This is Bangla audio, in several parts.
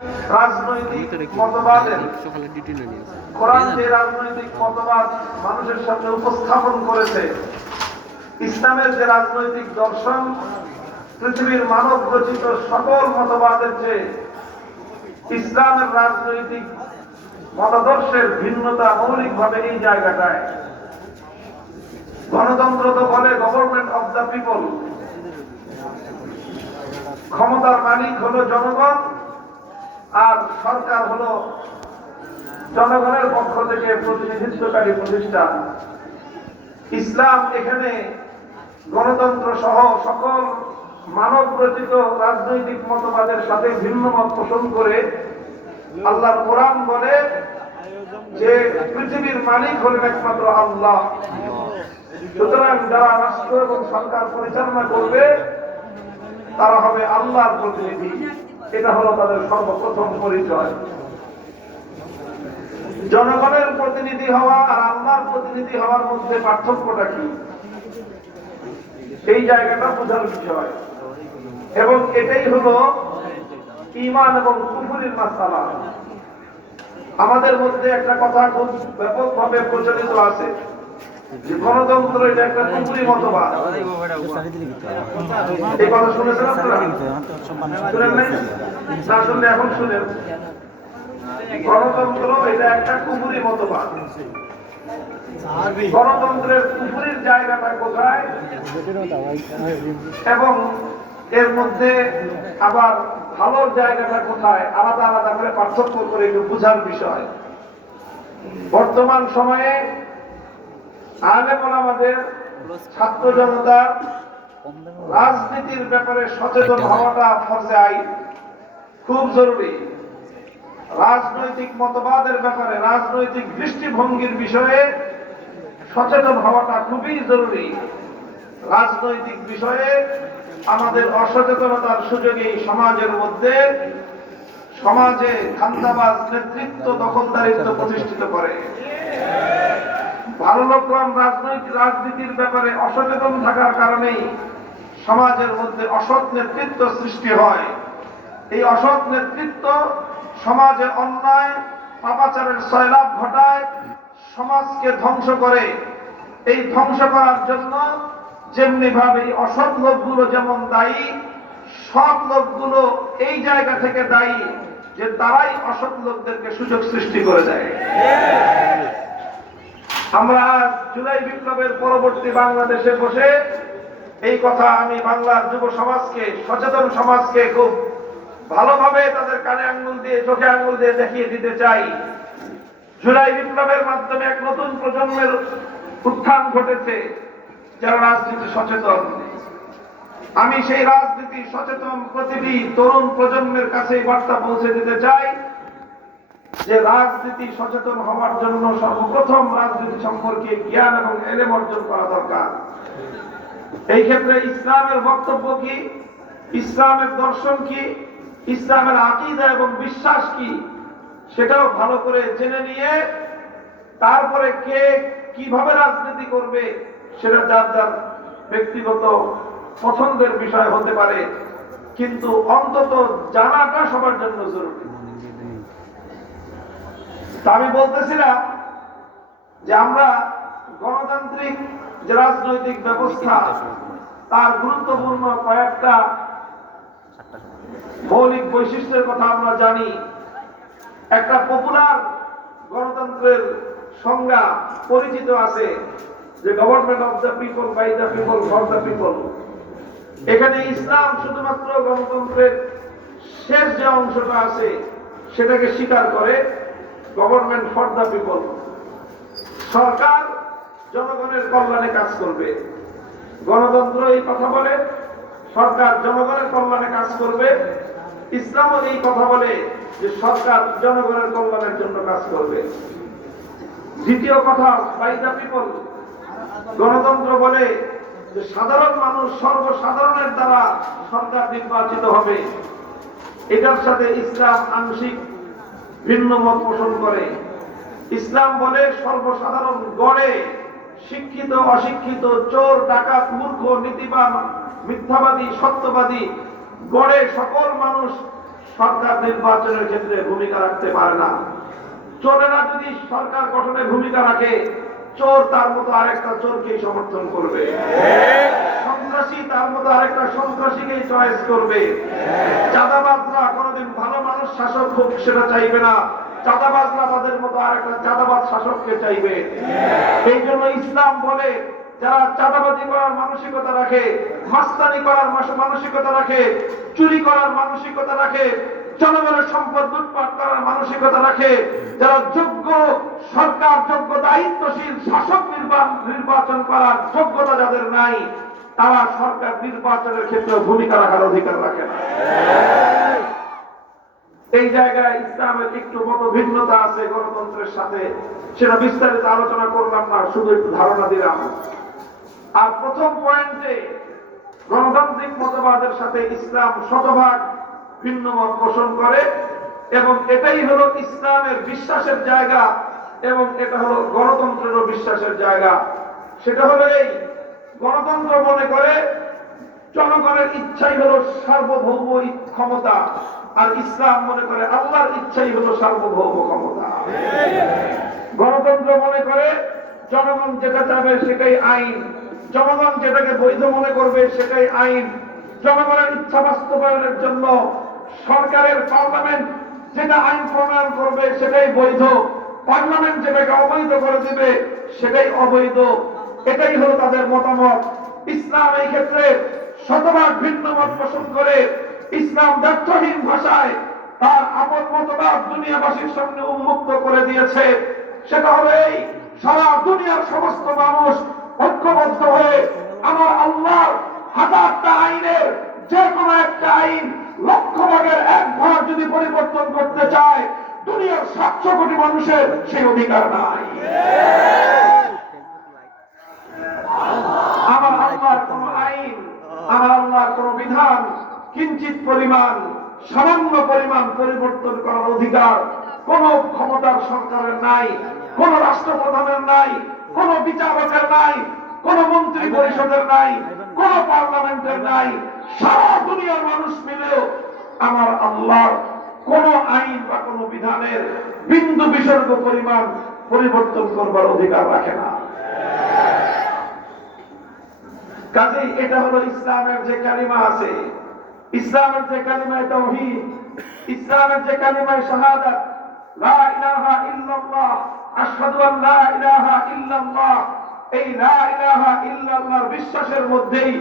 রাজনৈতিক মতবাদের কোরআন যে রাজনৈতিক মতবাদ মানুষের সামনে উপস্থাপন করেছে, ইসলামের যে রাজনৈতিক দর্শন পৃথিবীর মানব রচিত সকল মতবাদের চেয়ে ইসলামের রাজনৈতিক মতাদর্শের ভিন্নতা মৌলিকভাবে এই জায়গাটায়। গণতন্ত্র তো বলে গভর্নমেন্ট অফ দ্য পিপল, ক্ষমতার মালিক হলো জনগণ আর সরকার হলো জনগণের পক্ষ থেকে প্রতিনিধিত্বকারী প্রতিষ্ঠান। ইসলাম এখানে গণতন্ত্র সহ সকল মানব রচিত রাজনৈতিক মতবাদের সাথে ভিন্ন মত পোষণ করে আল্লাহর কোরআন বলে যে পৃথিবীর মালিক হলেন একমাত্র আল্লাহ। সুতরাং যারা রাষ্ট্র এবং সরকার পরিচালনা করবে তারা হবে আল্লাহর প্রতিনিধি। এটা হলো তাদের সর্বপ্রথম পরিচয়। জনগণের প্রতিনিধি হওয়া আর আল্লাহর প্রতিনিধি হওয়ার মধ্যে পার্থক্যটা কি, এই জায়গাটা বোঝার বিষয়। এবং এটাই হলো ঈমান এবং কুফরির মাসআলা। আমাদের মধ্যে একটা কথা খুব ব্যাপকভাবে প্রচলিত আছে যে গণতন্ত্র এটা একটা কুফরি মতবাদ। এই কথা শুনেছেন আপনারা? শুনেন নাই? না শুনলে এখন শুনেন। গণতন্ত্র এটা একটা কুফরি মতবাদ। গণতন্ত্রের কুফরির জায়গাটা কোথায় এবং এর মধ্যে আবার ভালোর জায়গাটা কোথায়, আলাদা আলাদা করে পার্থক্য করে একটু বোঝার বিষয়। বর্তমান সময়ে আলেম ওলামাদের, ছাত্র জনতার রাজনীতির ব্যাপারে সচেতন হওয়াটা ফরজে আইন, খুব জরুরি। রাজনৈতিক মতবাদের ব্যাপারে, রাজনৈতিক দৃষ্টিভঙ্গির বিষয়ে সচেতন হওয়াটা খুবই জরুরি। রাজনৈতিক বিষয়ে আমাদের অসচেতনতার সুযোগে সমাজের মধ্যে সমাজে খান্দাবাজ নেতৃত্ব দখলদারিত্ব প্রতিষ্ঠিত করে। ভালো লোকরাম রাজনীতির ব্যাপারে অসচেতন থাকার কারণেই সমাজের মধ্যে অসৎ নেতৃত্ব সৃষ্টি হয়। এই অসৎ নেতৃত্ব সমাজে অন্যায় পাপাচারের সয়লাভ ঘটায়, সমাজকে ধ্বংস করে। এই ধ্বংস করার জন্য যেমনি ভাবে অসৎ লোকগুলো যেমন দায়ী, সৎ লোকগুলো এই জায়গা থেকে দায়ী যে তারাই অসৎ লোকদেরকে সুযোগ সৃষ্টি করে দেয়। আমরা জুলাই বিপ্লবের পরবর্তী বাংলাদেশে বসে এই কথা আমি বাংলার যুব সমাজকে, সচেতন সমাজকে খুব ভালোভাবে তাদের কানে আঙ্গুল দিয়ে, চোখে আঙ্গুল দিয়ে দেখিয়ে দিতে চাই। জুলাই বিপ্লবের মাধ্যমে এক নতুন প্রজন্মের উত্থান ঘটেছে যারা রাজনীতি সচেতন। আমি সেই রাজনীতি সচেতন প্রতিটি তরুণ প্রজন্মের কাছে বার্তা পৌঁছে দিতে চাই যে রাজনীতি সচেতন হওয়ার জন্য সর্বপ্রথম রাজনীতি সম্পর্কে জ্ঞান এবং এলেম অর্জন করা দরকার। এই ক্ষেত্রে ইসলামের বক্তব্য কি, ইসলামের দর্শন কি, ইসলামের আকীদা এবং বিশ্বাস কি, সেটাও ভালো করে জেনে নিয়ে তারপরে কে কিভাবে রাজনীতি করবে সেটা যার যার ব্যক্তিগত পছন্দের বিষয় হতে পারে, কিন্তু অন্তত জানাটা সবার জন্য জরুরি। আমি বলতেছিলাম যে আমরা গণতান্ত্রিক যে রাজনৈতিক ব্যবস্থা তার গুরুত্বপূর্ণ কয়েকটা মৌলিক বৈশিষ্ট্যের কথা আমরা জানি। একটা পপুলার গণতন্ত্রের সংজ্ঞা পরিচিত আছে যে government of the people, by the people, for the people. এখানে ইসলাম শুধুমাত্র গণতন্ত্রের শেষ যে অংশটা আছে সেটাকে স্বীকার করে, গভর্নমেন্ট ফর দ্য পিপল। সরকার জনগণের কল্যাণে কাজ করবে। গণতন্ত্র এই কথা বলে সরকার জনগণের কল্যাণে কাজ করবে। ইসলামও এই কথা বলে যে সরকার জনগণের কল্যাণের জন্য কাজ করবে। দ্বিতীয় কথা, বাই দ্য পিপল। গণতন্ত্র বলে যে সাধারণ মানুষ, সর্বসাধারণের দ্বারা সরকার নির্বাচিত হবে। এটার সাথে ইসলাম আংশিক ভিন্ন মত পোষণ করে। ইসলাম বলে সর্বসাধারণ গড়ে, শিক্ষিত অশিক্ষিত, চোর ডাকাত, মূর্খ নীতিবান, মিথ্যাবাদী সত্যবাদী, গড়ে সকল মানুষ সরকার নির্বাচনের ক্ষেত্রে ভূমিকা রাখতে পারে না। চোরেরা যদি সরকার গঠনে ভূমিকা রাখে, চোর তার মতো আরেকটা চোরকেই সমর্থন করবে, সন্ত্রাসী তার মতো আরেকটা সন্ত্রাসীকেই চয়েস করবে। চাঁদাবাজরা কোনোদিন ভালো মানুষ শাসক হোক সেটা চাইবে না, চাঁদাবাজরা তাদের মতো আরেকটা চাঁদাবাজ শাসককে চাইবে। এই জন্য ইসলাম বলে, যারা চাঁদাবাজি করার মানসিকতা রাখে, মাস্তানি করার মানসিকতা রাখে, চুরি করার মানসিকতা রাখে, জনগণের সম্পদ লুটপাট করার মানসিকতা রাখে, যারা যোগ্য সরকার, যোগ্য দায়িত্বশীল শাসক নির্বাচন করার যোগ্যতা যাদের নাই, তারা সরকার নির্বাচনের ক্ষেত্রে ভূমিকা রাখার অধিকার রাখে না। এই জায়গায় ইসলামের একটু মত ভিন্নতা আছে গণতন্ত্রের সাথে, সেটা বিস্তারিত আলোচনা করলাম না, শুধু একটু ধারণা দিলাম। আর প্রথম পয়েন্টে গণতান্ত্রিক মতবাদের সাথে ইসলাম শতভাগ ভিন্ন মত পোষণ করে, এবং এটাই হলো ইসলামের বিশ্বাসের জায়গা, এবং এটা হলো গণতন্ত্রেরও বিশ্বাসের জায়গা। সেটা হলো এই, গণতন্ত্র মনে করে জনগণের ইচ্ছাই হলো সার্বভৌম ক্ষমতা, আর ইসলাম মনে করে আল্লাহর ইচ্ছাই হলো সার্বভৌম ক্ষমতা। গণতন্ত্র মনে করে জনগণ যেটা চাবে সেটাই আইন, জনগণ যেটাকে বৈধ মনে করবে সেটাই আইন, জনগণের ইচ্ছা বাস্তবায়নের জন্য সরকারের পার্লামেন্ট যেটা আইন প্রণয়ন করবে সেটাই বৈধ, পার্লামেন্ট যেটাকে অবৈধ করে দিবে সেটাই অবৈধ। এটাই হলো তাদের মতামত। ইসলাম এই ক্ষেত্রে শতভাগ ভিন্ন মত পোষণ করে। ইসলাম দ্ব্যর্থহীন ভাষায় তার আপন মতবাদ দুনিয়াবাসীর সামনে উন্মুক্ত করে দিয়েছে। সেটা হলো এই, সারা দুনিয়ার সমস্ত মানুষ ঐক্যবদ্ধ হয়ে আমার আল্লাহর হাজারটা আইনের যে কোনো একটা আইন লক্ষ ভাগের এক ভাগ যদি পরিবর্তন করতে চায়, দুনিয়ার 700 কোটি মানুষের সেই অধিকার নাই। আমার আল্লাহর কোন আইন, আমার আল্লাহর কোন বিধান কিঞ্চিত পরিমাণ, সামান্য পরিমাণ পরিবর্তন করার অধিকার কোন ক্ষমতার সরকারের নাই, কোন রাষ্ট্রপ্রধানের নাই, কোন বিচারকের নাই, কোন মন্ত্রী পরিষদের নাই, কোন পার্লামেন্টের নাই। সারা দুনিয়ার মানুষ মিলেও আমার আল্লাহ কোন আইন বা কোন বিধানের বিন্দু বিসর্গ পরিমাণ পরিবর্তন করবার অধিকার রাখে না। কাজেই এটা হলো ইসলামের যে কালিমা আছে, ইসলামের যে কালিমায়ে তাওহীদ, ইসলামের যে কালিমায়ে শাহাদাত, লা ইলাহা ইল্লাল্লাহ, আশহাদু আন লা ইলাহা ইল্লাল্লাহ, এই লা ইলাহা ইল্লাল্লাহর বিশ্বাসের মধ্যেই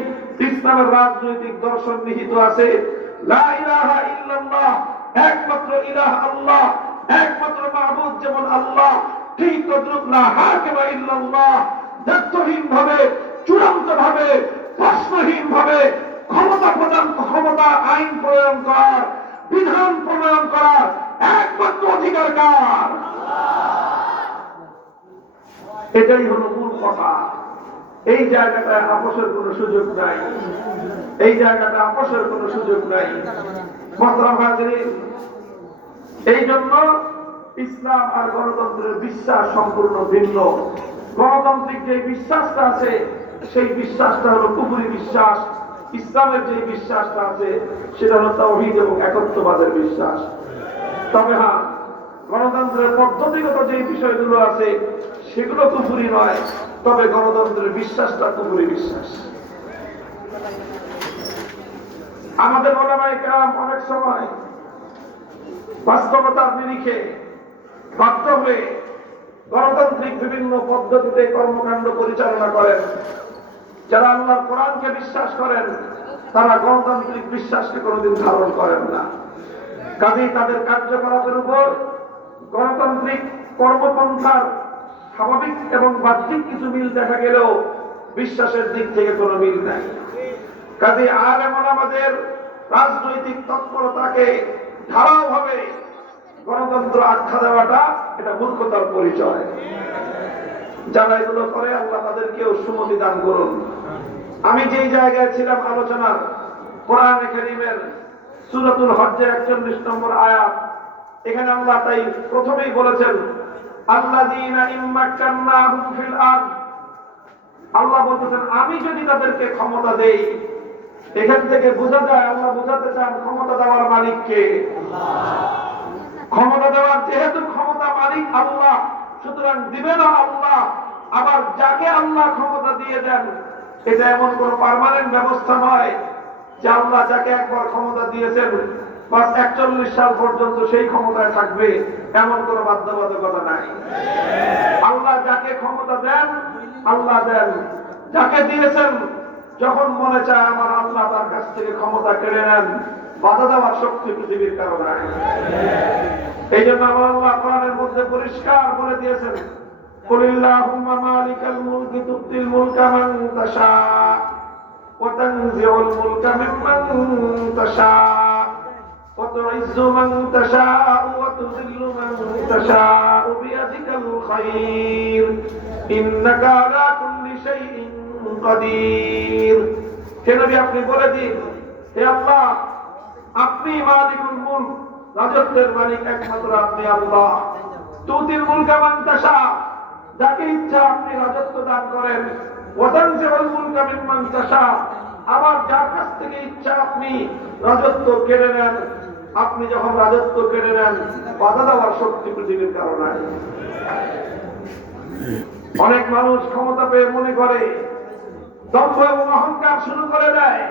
ইসলামের রাজনৈতিক দর্শন নিহিত আছে। লা ইলাহা ইল্লাল্লাহ, একমাত্র ইলাহ আল্লাহ, একমাত্র মাবুদ যেমন আল্লাহ, ঠিক তদ্রুপ লা হাকিমা ইল্লাল্লাহ, দায়িত্বহীন ভাবে, চূড়ান্ত ভাবে, প্রশ্নহীন ভাবে ক্ষমতা আইন প্রণয়ন করার, বিধান প্রণয়ন করার একমাত্র অধিকার কার? এটাই হলো মূল কথা। এই জায়গাটায় আপোষের কোন সুযোগ নাই, এই জায়গাটা আপোষের কোন সুযোগ নাই। মোহতারাম হাজিরিন, এই জন্য ইসলাম আর গণতন্ত্রের বিশ্বাস সম্পূর্ণ ভিন্ন। গণতান্ত্রিক যে বিশ্বাসটা আছে সেই বিশ্বাসটা হলো কুফরি বিশ্বাস, ইসলামের যে বিশ্বাসটা আছে সেটা হলো তাওহীদ এবং একত্ববাদের বিশ্বাস। তবে হ্যাঁ, গণতন্ত্রের পদ্ধতিগত যে বিষয়গুলো আছে সেগুলো কুফরি নয়, তবে গণতন্ত্রের বিশ্বাসটা কুফরি বিশ্বাস। আমাদের ওলামায়ে কেরাম অনেক সময় বাস্তবতার নিরিখে বাধ্য হয়ে গণতান্ত্রিক বিভিন্ন পদ্ধতিতে কর্মকাণ্ড পরিচালনা করেন। যারা আল্লাহর কোরআনকে বিশ্বাস করেন তারা গণতান্ত্রিক বিশ্বাসকে কোনোদিন ধারণ করেন না। কাজেই তাদের কার্যকলাপের উপর গণতান্ত্রিক কর্মপন্থার স্বাভাবিক এবং বাহ্যিক কিছু মিল দেখা গেলেও বিশ্বাসের দিক থেকে কোনো মিল নাই। কাজেই আলেম ওলামাদের রাজনৈতিক তৎপরতাকে ধারাওভাবে গণতন্ত্র আখ্যা দেওয়াটা এটা মূর্খতার পরিচয়। যারা এগুলো করে আল্লাহ তাদেরকেও সুমতি দান করুন। আমি যেই জায়গায় ছিলাম আলোচনার, কোরআনে কারীমের সূরাতুল হজ্জের 41 নম্বর আয়াত, এখানে আল্লাহ তাই প্রথমেই বলেছেন আল্লাযীনা ইম্মাক্কান্নাহুম ফিল আরদ। আল্লাহ বলতেছেন আমি যদি তাদেরকে ক্ষমতা দেই, এখান থেকে বোঝা যায় আল্লাহ বোঝাতে চান ক্ষমতা দেওয়ার মালিককে। ক্ষমতা দেওয়ার যেহেতু ক্ষমতা মালিক আল্লাহ, সুতরাং দিবেন আল্লাহ। আবার যাকে আল্লাহ ক্ষমতা দিয়ে দেন, এটা এমন কোন পার্মানেন্ট ব্যবস্থা নয় যে আল্লাহ যাকে একবার ক্ষমতা দিয়েছেন বাস 41 সাল পর্যন্ত সেই ক্ষমতায় থাকবে, এমন কোন বাধ্যবাধকতা নাই। আল্লাহ যাকে ক্ষমতা দেন আল্লাহ দেন, যাকে দিয়েছেন যখন মনে চায় আমার আল্লাহ তার কাছ থেকে ক্ষমতা কেড়ে নেন, বাধা দেওয়ার শক্তি পৃথিবীর কারো নাই। এই জন্য আমার আল্লাহ কোরআনের মধ্যে পরিষ্কার বলে দিয়েছেন, কুলিল্লাহুম্মা মালিকাল মুলকি তুতিল মুলকা মান তাশা ওয়া তানজিউল মুলকা মিম্মান তাশা ওয়া তুইজ্জু মান তাশা ওয়া তুযিল্লু মান তাশা বিয়াদিকাল খায়র ইন্নাকা আলা কুল্লি শাইইন কাদির। হে নবী আপনি বলে দিন, হে আল্লাহ আপনি মালিকুল মুলক, রাজত্বের মালিক একমাত্র আপনি আল্লাহ। তুতিল মুলকা মান তাশা, যাকে ইচ্ছা আপনি রাজত্ব দান করেন। ওয়া তানজিউল মুলকা মিম্মান তাশা, আবার যার কাছ থেকে ইচ্ছা আপনি রাজত্ব কেড়ে নেন। আপনি যখন রাজত্ব কেড়ে নেন, বাধা দেওয়ার শক্তি পৃথিবীর কারো নাই। অনেক মানুষ ক্ষমতা পেয়ে মনে করে, দম্ভ এবং অহংকার শুরু করে দেয়,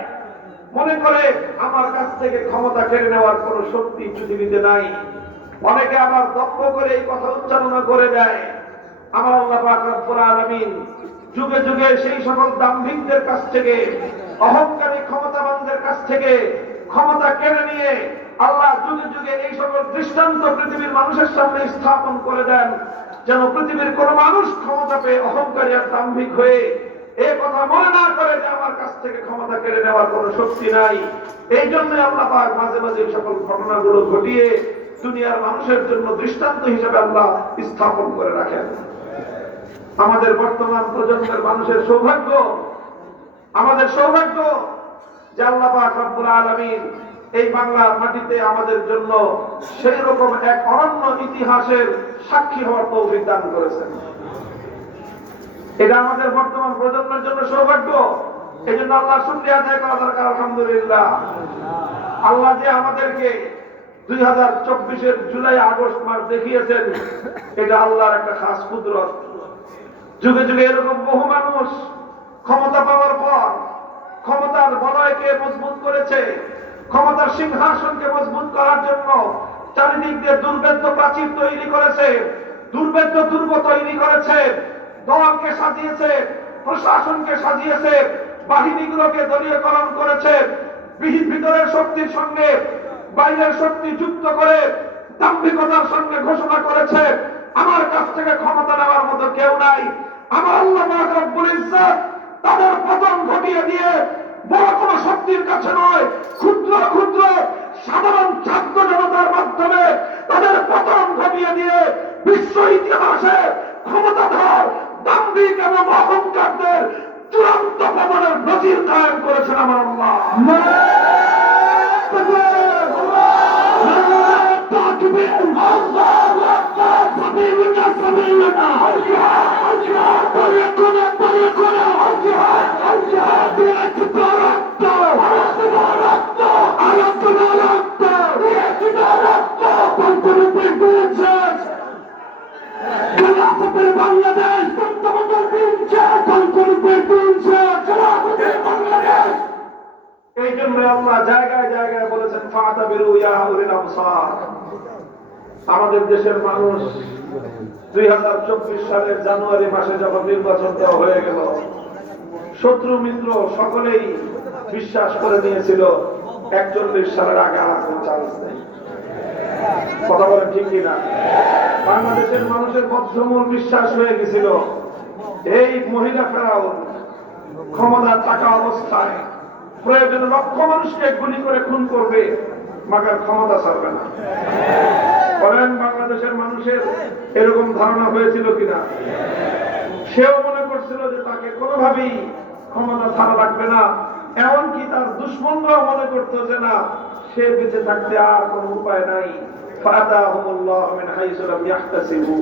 মনে করে আমার কাছ থেকে ক্ষমতা কেড়ে নেওয়ার কোন শক্তি পৃথিবীতে নাই। অনেকে আবার দম্ভ করে এই কথা উচ্চারণ করে দেয়। আমার আল্লাহ পাক রব্বুল আলামিন যুগে যুগে সেই সকল দাম্ভিকদের কাছ থেকে, অহংকারী ক্ষমতাবানদের কাছ থেকে ক্ষমতা কেড়ে নিয়ে আল্লাহ যুগে যুগে এই সকল দৃষ্টান্ত পৃথিবীর মানুষের সামনে স্থাপন করে দেন, যেন পৃথিবীর কোন মানুষ ক্ষমতা পেয়ে অহংকারী আর দাম্ভিক হয়ে এই কথা মনে না করে যে আমার কাছ থেকে ক্ষমতা কেড়ে নেওয়ার কোন শক্তি নাই। এই জন্য আল্লাহ পাক মাঝে মাঝে এই সকল ঘটনাগুলো ঘটিয়ে দুনিয়ার মানুষের জন্য দৃষ্টান্ত হিসেবে আল্লাহ স্থাপন করে রাখেন। আমাদের বর্তমান প্রজন্মের মানুষের সৌভাগ্য, আমাদের সৌভাগ্য যে আল্লাহ পাক রব্বুল আলামিন এই বাংলার মাটিতে আমাদের জন্য সেই রকম এক অনন্য ইতিহাসের সাক্ষী হওয়ার তৌফিক দান করেছেন। এটা আমাদের বর্তমান প্রজন্মের জন্য সৌভাগ্য। এই জন্য আল্লাহ শুকরিয়া আদায় করা দরকার। আলহামদুলিল্লাহ, আল্লাহ যে আমাদেরকে 2024-এর জুলাই আগস্ট মাস দেখিয়েছেন, এটা আল্লাহর একটা খাস কুদরত। যুগে যুগে এরকম বহু মানুষ ক্ষমতা পাওয়ার পর ক্ষমতার বলয়কে মজবুত করেছে, ক্ষমতার সিংহাসনকে মজবুত করার জন্য চারিদিক দিয়ে দুর্ভেদ্য প্রাচীর তৈরি করেছে, দুর্ভেদ্য দুর্গ তৈরি করেছে, দলকে সাজিয়েছে, প্রশাসনকে সাজিয়েছে, বাহিনীগুলোকে দলীয়করণ করেছে, ভিতরের শক্তির সঙ্গে বাইরের শক্তি যুক্ত করে দাম্ভিকতার সঙ্গে ঘোষণা করেছে আমার কাছ থেকে ক্ষমতা নেওয়ার মতো কেউ নাই। আমার আল্লাহ পাক রব্বুল ইজ্জত তাদের পতন ঘটিয়ে দিয়ে বড় কোন শক্তির কাছে নয়, ক্ষুদ্র ক্ষুদ্র সাধারণ ছাত্র জনতার মাধ্যমে তাদের পতন ঘটিয়ে দিয়ে বিশ্ব ইতিহাসে ক্ষমতাধর দাম্ভিক এবং অহংকারদের চূড়ান্ত পতনের নজির কায়েম করেছেন আমার আল্লাহ। বাংলাদেশ এই জন্য আল্লাহ জায়গায় জায়গায় বলেছেন ফাতাবিরু ইয়া উলিল আবসার। আমাদের দেশের মানুষ 2024 সালের জানুয়ারি মাসে যখন নির্বাচন দেওয়া হয়ে গেল, শত্রু মিত্র সকলেই বিশ্বাস করে নিয়েছিল 41 সালের আগে আর কোনো চান্স নেই। কথা বলেন ঠিক কিনা? বাংলাদেশের মানুষের বদ্ধমূল বিশ্বাস হয়ে গেছিল এই মহিলা ফেরাউন ক্ষমতা থাকা অবস্থায় প্রয়োজনে লক্ষ মানুষকে গুলি করে খুন করবে, মাগার ক্ষমতা ছাড়বে না। বলেন বাংলাদেশের মানুষের এরকম ধারণা হয়েছিল কিনা? সেও মনে করছিল যে তাকে কোনোভাবেই ক্ষমতা ছাড়া রাখবে না। এমনকি তার দুশ্মনরাও মনে করতো যে না, সে বেঁচে থাকতে আর কোনো উপায় নাই। ফাতাহুমুল্লাহু মিন হাইসু লাম ইয়াহতাসিবু,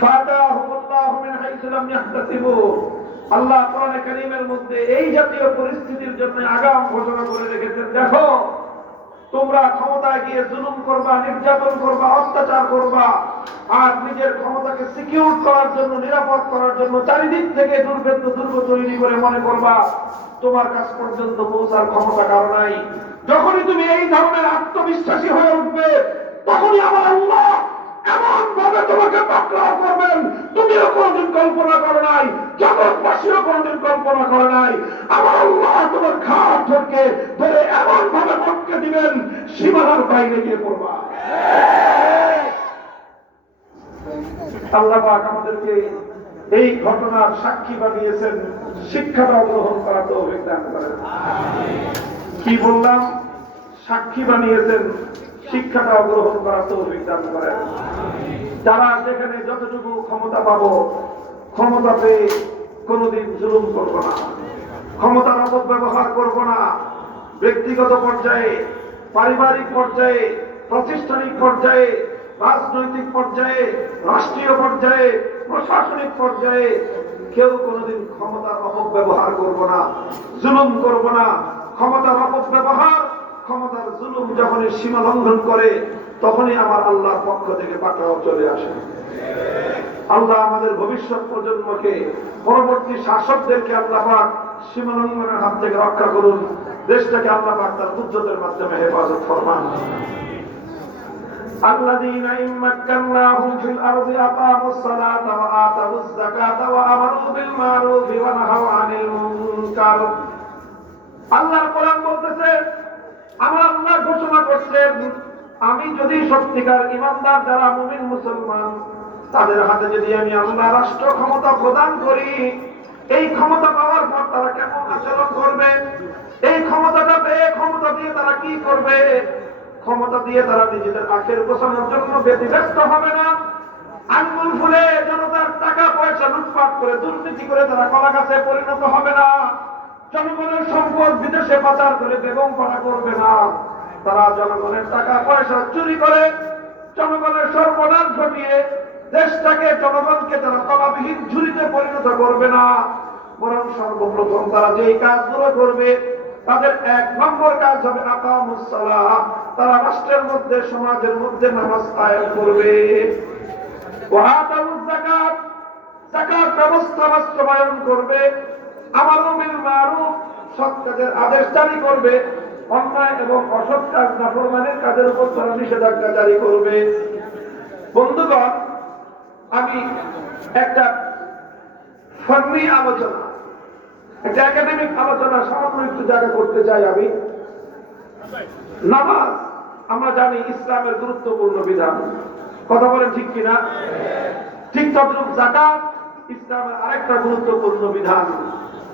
ফাতাহুমুল্লাহু মিন হাইসু লাম ইয়াহতাসিবু। আল্লাহ কোরআনে কারীমের মধ্যে এই জাতীয় পরিস্থিতির জন্য আগাম ঘোষণা করে রেখেছেন, দেখো তোমরা ক্ষমতায় গিয়ে জুলুম করবা, নির্যাতন করবা, অত্যাচার করবা, আর নিজের ক্ষমতাকে সিকিউর করার জন্য, নিরাপদ করার জন্য চারিদিক থেকে দুর্ভেদ্য দুর্গ তৈরি করে মনে করবা তোমার কাছ পর্যন্ত পৌঁছার ক্ষমতা কারো নাই। যখনই তুমি এই ধরনের আত্মবিশ্বাসী হয়ে উঠবে, তখনই আমার আল্লাহ এমন ভাবে তোমাকে পাকড়াও করবেন, তুমিও কোনদিন কল্পনা করো নাই, জগৎবাসীও কোনদিন কল্পনা করে নাই। আমার আল্লাহ তোমার ঘাট ধরকে ধরে এমন ভাবে মটকে দিবেন, সীমানার বাইরে গিয়ে পড়বা। আল্লাহ পাক আমাদেরকে এই ঘটনার সাক্ষী বানিয়েছেন, শিক্ষাটা গ্রহণ করা তৌফিক দান করেন। কি বললাম? সাক্ষী বানিয়েছেন, শিক্ষাটা গ্রহণ করা তৌফিক দান করেন। যারা যেখানে যতটুকু ক্ষমতা পাবো, ক্ষমতাতে কোনোদিন জুলুম করবো না, ক্ষমতার অপব্যবহার করবো না। ব্যক্তিগত পর্যায়ে, পারিবারিক পর্যায়ে, প্রাতিষ্ঠানিক পর্যায়ে, রাজনৈতিক পর্যায়ে, রাষ্ট্রীয় পর্যায়ে, প্রশাসনিক পর্যায়ে কেউ কোনোদিন ক্ষমতার অপব্যবহার করব না, জুলুম করব না। ক্ষমতার অপব্যবহার, ক্ষমতার জুলুম যখনই সীমা লঙ্ঘন করে, তখনই আমার আল্লাহর পক্ষ থেকে পাকড়াও চলে আসে। আল্লাহ আমাদের ভবিষ্যৎ প্রজন্মকে, পরবর্তী শাসকদেরকে আল্লাহ পাক সীমা লঙ্ঘনের হাত থেকে রক্ষা করুন। দেশটাকে আল্লাহ পাক তার কুদরতের মাধ্যমে হেফাজত ফরমান। الذين إن مكناهم في الأرض أقاموا الصلاة وآتوا الزكاة وأمروا بالمعروف ونهوا عن المنكر। আল্লাহর কোরআন বলতেছে, আমার আল্লাহ ঘোষণা করছেন, আমি যদি সত্যিকার ঈমানদার যারা মুমিন মুসলমান, তাদের হাতে যদি আমি আল্লাহ রাষ্ট্র ক্ষমতা প্রদান করি, এই ক্ষমতা পাওয়ার পর তারা কেমন আচরণ করবে, এই ক্ষমতাটা পেয়ে ক্ষমতা দিয়ে তারা কি করবে, ক্ষমতা দিয়ে তারা নিজেদের আখের গোছানোর জন্য ব্যতিব্যস্ত হবে না, আঙ্গুল ফুলে জনতার টাকা পয়সা লুটপাট করে দুর্নীতি করে তারা কলা গাছে পরিণত হবে না, জনগণের সম্পদ বিদেশে পাচার করে বেগম পাড়া করবে না, তারা জনগণের টাকা পয়সা চুরি করে জনগণের সর্বনাশ ঘটিয়ে দেশটাকে, জনগণকে তারা তলাবিহীন ঝুড়িতে পরিণত করবে না। বরং সর্বপ্রথম তারা যেই কাজগুলো করবে, তাদের 1 নম্বর কাজ হবে আকামুস সালাহ। তারা রাষ্ট্রের মধ্যে, সমাজের মধ্যে নামাজ কায়েম করবে। ওয়া আতাউজ যাকাত, যাকাত ব্যবস্থা বাস্তবায়ন করবে। আমারু বিল মারুফ, সৎ কাজের আদেশ জারি করবে। অন্যায় এবং অসৎ কাজ, নাফরমানির কাজের উপর তারা নিষেধাজ্ঞা জারি করবে। বন্ধুগণ, আমি একটা ফান্নি আলোচনা, একটা একাডেমিক আলোচনা সামান্য একটু জায়গা করতে চাই। আমি নামাজ আমরা জানি ইসলামের গুরুত্বপূর্ণ বিধান, কথা বলেন ঠিক কিনা? ঠিক তদ্রূপ যাকাত ইসলামের আরেকটা গুরুত্বপূর্ণ বিধান।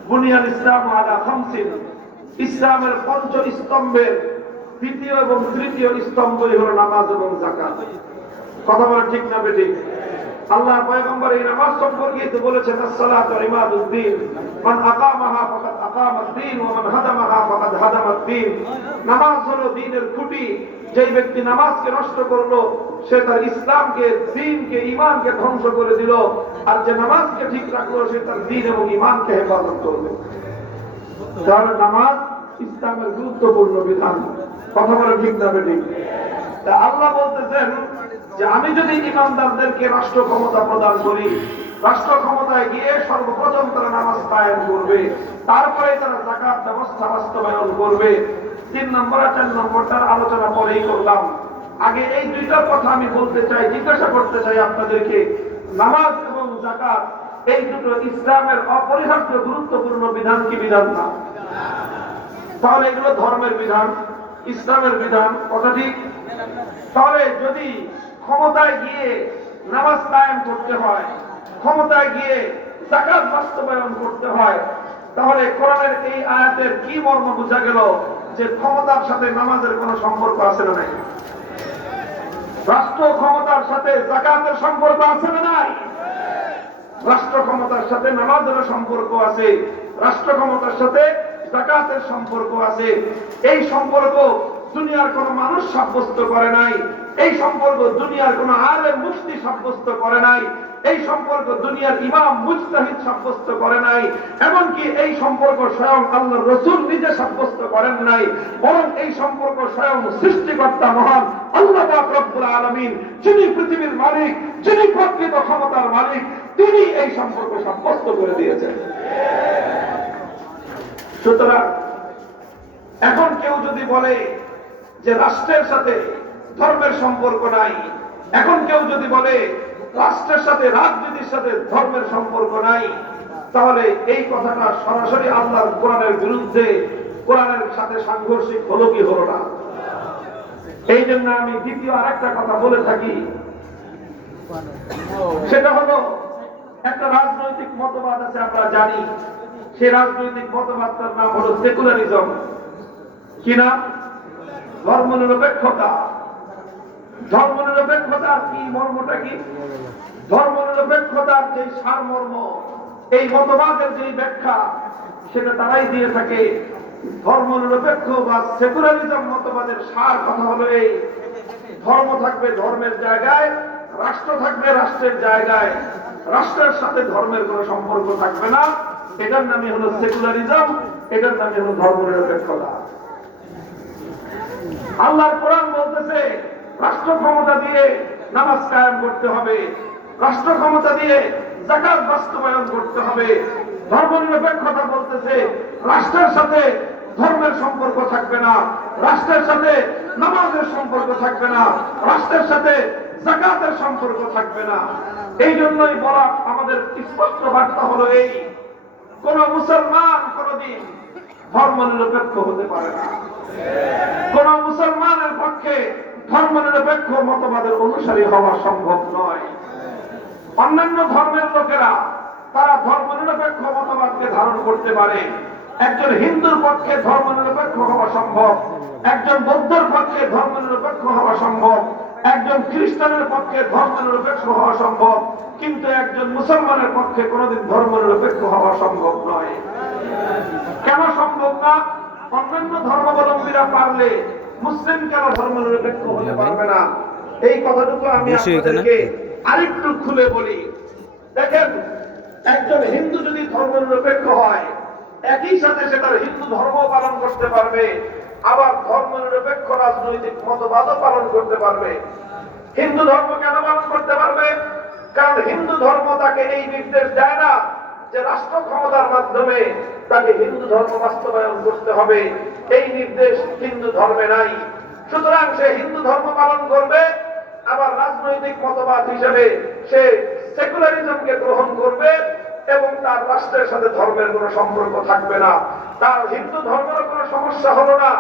বুনিয়াল ইসলাম আলা খামসিন, ইসলামের 5 স্তম্ভের 2য় এবং 3য় স্তম্ভই হলো নামাজ এবং যাকাত। কথা বলেন ঠিক না বেঠিক? আল্লাহর পয়গম্বর এই নামাজ সম্পর্কে তো বলেছেন, as-সালাতু ইমাদুদ্দিন, মান আকামাহা ফাকাদ আকামাদ-দ্বীন ওয়া মান হাদামাহা ফাকাদ হাদামাদ-দ্বীন। নামাজ হলো দ্বীনের খুঁটি। যেই ব্যক্তি নামাজকে নষ্ট করলো, সে তার ইসলামকে, দ্বীনকে, ঈমানকে ধ্বংস করে দিল। আর যে নামাজকে ঠিক রাখলো, সে তার দ্বীন এবং ঈমানকে হেফাজত করবে। তাহলে নামাজ ইসলামের গুরুত্বপূর্ণ বিধান। কথা বলে ঠিক না বেঠিক? তা আল্লাহ বলতেছেন যে আমি যদি ঈমানদারদেরকে রাষ্ট্র ক্ষমতা প্রদান করি, রাষ্ট্র ক্ষমতায় গিয়ে সর্বপ্রথম তারা নামাজ কায়েম করবে, তারপরে তারা যাকাত ব্যবস্থা বাস্তবায়ন করবে। 3 নম্বর আর 4 নম্বরটার আলোচনা পরেই করলাম। আগে এই 2টার কথা আমি বলতে চাই, জিজ্ঞাসা করতে চাই আপনাদেরকে, নামাজ এবং যাকাত এই দুটো ইসলামের অপরিহার্য গুরুত্বপূর্ণ বিধান কি বিধান না? তাহলে এগুলো ধর্মের বিধান, ইসলামের বিধান, কথা ঠিক? তাহলে যদি ক্ষমতায় গিয়ে নামাজ কায়েম করতে হয়, ক্ষমতায় গিয়ে যাকাত বাস্তবায়ন করতে হয়, তাহলে কোরআনের এই আয়াতের কি মর্ম বোঝা গেল? যে ক্ষমতার সাথে নামাজের কোনো সম্পর্ক আছে না নাই? রাষ্ট্র ক্ষমতার সাথে যাকাতের সম্পর্ক আছে না নাই? রাষ্ট্র ক্ষমতার সাথে নামাজের সম্পর্ক আছে, রাষ্ট্র ক্ষমতার সাথে যাকাতের সম্পর্ক আছে। এই সম্পর্ক দুনিয়ার কোন মানুষ সাব্যস্ত করে নাই, এই সম্পর্ক দুনিয়ার কোন আলেম মুফতি সাব্যস্ত করে নাই, এই সম্পর্ক দুনিয়ার ইমাম মুজতাহিদ সাব্যস্ত করে নাই, এমনকি এই সম্পর্ক স্বয়ং আল্লাহর রাসূল নিজে সাব্যস্ত করেন নাই, বরং এই সম্পর্ক স্বয়ং সৃষ্টিকর্তা মহান আল্লাহ পাক রব্বুল আলামিন, যিনি পৃথিবীর মালিক, যিনি প্রকৃত ক্ষমতার মালিক, তিনি এই সম্পর্ক সাব্যস্ত করে দিয়েছেন। সুতরাং এখন কেউ যদি বলে যে রাষ্ট্রের সাথে ধর্মের সম্পর্ক নাই, এখন কেউ যদি বলে রাষ্ট্রের সাথে রাজনীতির সাথে ধর্মের সম্পর্ক নাই, তাহলে এই কথাটা সরাসরি আল্লাহর কোরআনের বিরুদ্ধে, কোরআনের সাথে সাংঘর্ষিক হলো কি হলো না। এই জন্য আমি দ্বিতীয় আরেকটা কথা বলে থাকি, সেটা হলো একটা রাজনৈতিক মতবাদ আছে, আমরা জানি সেই রাজনৈতিক মতবাদটার নাম হলো সেকুলারিজম। কি নাম? ধর্মনিরপেক্ষতা। ধর্মনিরপেক্ষতার কি মর্মটা কি? ধর্মনিরপেক্ষতার যে সারমর্ম, এই মতবাদের যে ব্যাখ্যা, সেটা তারাই দিয়ে থাকে। ধর্মনিরপেক্ষ বা সেকুলারিজম মতবাদের সার কথা হলো এই: ধর্ম থাকবে ধর্মের জায়গায়, রাষ্ট্র থাকবে রাষ্ট্রের জায়গায়, রাষ্ট্রের সাথে ধর্মের কোনো সম্পর্ক থাকবে না। এটার নামই হলো সেকুলারিজম, এটার নামই হলো ধর্মনিরপেক্ষতা। আল্লাহর কোরআন বলতেছে রাষ্ট্র ক্ষমতা দিয়ে নামাজ কায়েম করতে হবে, রাষ্ট্র ক্ষমতা দিয়ে যাকাত বাস্তবায়ন করতে হবে। ধর্মনিরপেক্ষতা বলতেছে রাষ্ট্রের সাথে ধর্মের সম্পর্ক থাকবে না, রাষ্ট্রের সাথে নামাজের সম্পর্ক থাকবে না, রাষ্ট্রের সাথে যাকাতের সম্পর্ক থাকবে না। এই জন্যই বলা আমাদের স্পষ্ট বার্তা হলো এই: কোন মুসলমান কোনদিন ধর্মনিরপেক্ষ হতে পারে না। কোন মুসলমানের পক্ষে ধর্মনিরপেক্ষ মতবাদের অনুসারী হওয়া সম্ভব নয়। অন্যান্য ধর্মের লোকেরা তারা ধর্মনিরপেক্ষ মতবাদকে ধারণ করতে পারে। একজন হিন্দুর পক্ষে ধর্মনিরপেক্ষ হওয়া সম্ভব, একজন বৌদ্ধর পক্ষে ধর্মনিরপেক্ষ হওয়া সম্ভব, একজন খ্রিস্টানের পক্ষে ধর্মনিরপেক্ষ হওয়া সম্ভব, কিন্তু একজন মুসলমানের পক্ষে কোনদিন ধর্মনিরপেক্ষ হওয়া সম্ভব নয়। কেন সম্ভব না? অন্যান্য ধর্মাবলম্বীরা পারলে মুসলিম কেন ধর্মনিরপেক্ষ হতে পারবে না? এই কথাটুকু আমি আপনাদেরকে আরেকটু খুলে বলি। দেখেন, একজন হিন্দু যদি ধর্মনিরপেক্ষ হয়, একই সাথে সে তার হিন্দু ধর্ম পালন করতে পারবে, আবার ধর্মনিরপেক্ষ রাজনৈতিক মতবাদও পালন করতে পারবে। হিন্দু ধর্ম কেন পালন করতে পারবে? কারণ হিন্দু ধর্ম তাকে এই নির্দেশ দেয় না যে রাষ্ট্র ক্ষমতার মাধ্যমে তাকে হিন্দু ধর্ম বাস্তবায়ন করতে হবে। এই নির্দেশ হিন্দু ধর্মে নাই। সুতরাং সে হিন্দু ধর্ম পালন করবে, আবার রাজনৈতিক মতবাদ হিসেবে সে সেকুলারিজমকে গ্রহণ করবে, এবং তার রাষ্ট্রের সাথে ধর্মের কোনো সম্পর্ক থাকবে না। তার হিন্দু ধর্মের কোনো সমস্যা হলো না,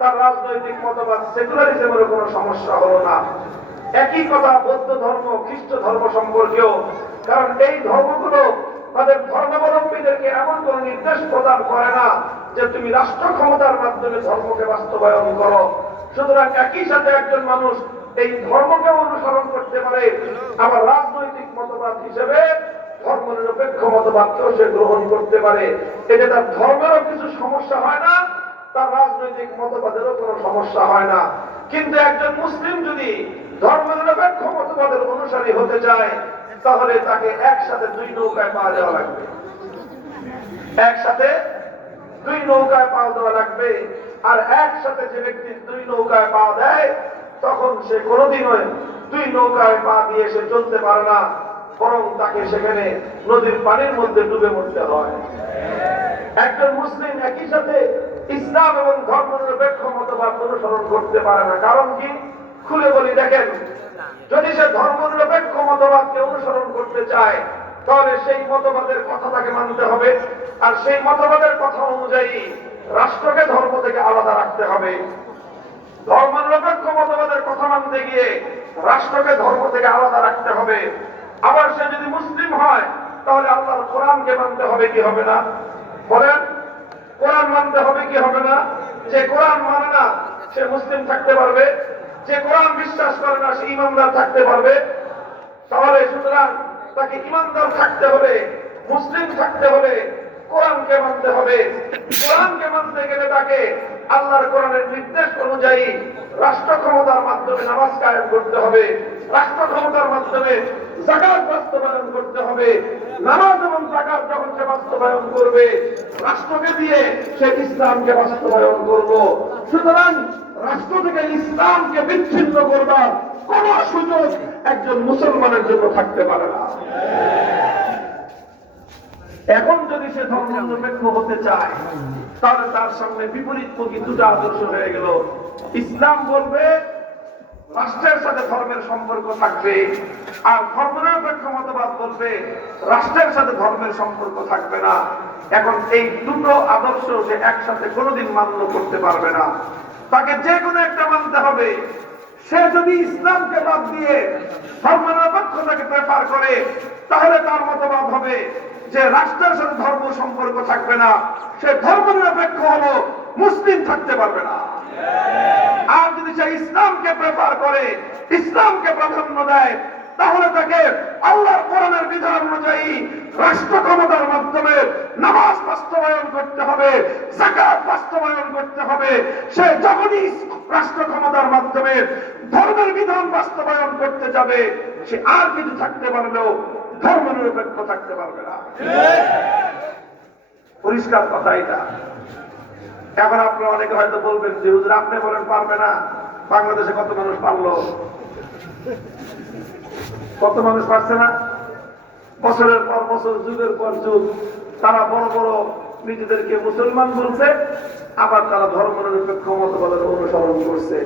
তার রাজনৈতিক মতবাদ সেকুলারিজমের কোনো সমস্যা হলো না। একই কথা বৌদ্ধ ধর্ম, খ্রিস্ট ধর্ম সম্পর্কেও। কারণ এই ধর্মগুলো তাদের ধর্মাবলম্বীদেরকে এমন কোন নির্দেশ প্রদান করে না যে তুমি রাষ্ট্র ক্ষমতার মাধ্যমে ধর্মকে বাস্তবায়ন করো। সুতরাং একই সাথে একজন মানুষ এই ধর্মকে অনুসরণ করতে পারে, আবার রাজনৈতিক মতবাদ হিসেবে ধর্মনিরপেক্ষ মতবাদকেও সে গ্রহণ করতে পারে। এতে তার ধর্মেরও কিছু সমস্যা হয় না, তার রাজনৈতিক মতবাদেরও কোনো সমস্যা হয় না। কিন্তু একজন মুসলিম যদি ধর্মনিরপেক্ষ মতবাদের অনুসারী হতে চায়, তাহলে তাকে একসাথে দুই নৌকায় পা দেওয়া লাগবে। একসাথে দুই নৌকায় পা দেওয়া লাগবে। আর একসাথে যে ব্যক্তি দুই নৌকায় পা দেয়, তখন সে কোনোদিনই দুই নৌকায় পা দিয়ে সে চলতে পারে না, বরং তাকে সেখানে নদীর পানির মধ্যে ডুবে মরতে হয়। একজন মুসলিম একই সাথে ইসলাম এবং ধর্মনিরপেক্ষ মতবাদ অনুসরণ করতে পারে না। কারণ কি? খুলে বলি, দেখেন, যদি সে ধর্মনিরপেক্ষ মতবাদকে অনুসরণ করতে চায়, তাহলে সেই মতবাদের কথা তাকে মানতে হবে, আর সেই মতবাদের কথা অনুযায়ী রাষ্ট্রকে ধর্ম থেকে আলাদা রাখতে হবে। ধর্মনিরপেক্ষ মতবাদের কথা মানতে গিয়ে রাষ্ট্রকে ধর্ম থেকে আলাদা রাখতে হবে। আবার সে যদি মুসলিম হয়, তাহলে আল্লাহর কোরআনকে মানতে হবে কি হবে না? বলেন, কোরআন মানতে হবে কি হবে না? যে কোরআন মানে না সে মুসলিম থাকতে পারবে, যে কোরআন বিশ্বাস করে না সে ইমানদার থাকতে পারবে। তাহলে সুতরাং তাকে ইমানদার থাকতে হলে, মুসলিম থাকতে হলে কোরআনকে মানতে হবে। কোরআনকে মানতে গেলে তাকে আল্লাহর কোরআনের নির্দেশ অনুযায়ী রাষ্ট্র ক্ষমতার মাধ্যমে নামাজ কায়েম করতে হবে, রাষ্ট্র ক্ষমতার মাধ্যমে যাকাত বাস্তবায়ন করতে হবে। নামাজ এবং যাকাত যখন সে বাস্তবায়ন করবে, রাষ্ট্রকে দিয়ে সে ইসলামকে বাস্তবায়ন করব। সুতরাং রাষ্ট্র থেকে ইসলামকে বিচ্ছিন্ন করবার কোন সুযোগ একজন মুসলমানের জন্য থাকতে পারে না। এখন যদি সে ধর্ম নিরপেক্ষ হতে চায়, তাহলে তার সামনে বিপরীতমুখী দুটো আদর্শ হয়ে গেল। ইসলাম বলবে রাষ্ট্রের সাথে ধর্মের সম্পর্ক থাকবে, আর ধর্মনিরপেক্ষ মতবাদ বলবে রাষ্ট্রের সাথে ধর্মের সম্পর্ক থাকবে না। এখন এই দুটো আদর্শ সে একসাথে কোনোদিন মান্য করতে পারবে না, তাকে যে কোনো একটা মানতে হবে। সে যদি ইসলামকে বাদ দিয়ে ধর্মনিরপেক্ষতাকে প্রেফার করে, তাহলে তার মতবাদ হবে যে রাষ্ট্রের সাথে ধর্ম সম্পর্ক থাকবে না, সে ধর্মনিরপেক্ষ হলো, মুসলিম থাকতে পারবে না। আর যদি সে ইসলামকে প্রেফার করে, ইসলামকে প্রাধান্য দেয়, তাহলে তাকে আল্লাহর কোরআনের বিধান অনুযায়ী রাষ্ট্র ক্ষমতার মাধ্যমে নামাজ বাস্তবায়ন করতে হবে, যাকাত বাস্তবায়ন করতে হবে। সে যখনই রাষ্ট্র ক্ষমতার মাধ্যমে ধর্মের বিধান বাস্তবায়ন করতে যাবে, সে আর কিছু থাকতে পারলেও ধর্মনিরপেক্ষ থাকতে পারবে না। পরিষ্কার কথা এটা। এখন আপনারা অনেকে হয়তো বলবেন যে হুজুর আপনি বলেন পারবে না, বাংলাদেশে কত মানুষ পারলো, কত মানুষ পারছে না? বছরের পর বছর, যুগের পর যুগ তারা বড় বড় নিজেদেরকে মুসলমান বলছে, আবার তারা ধর্মনিরপেক্ষ মতবাদের অনুসরণ করছে।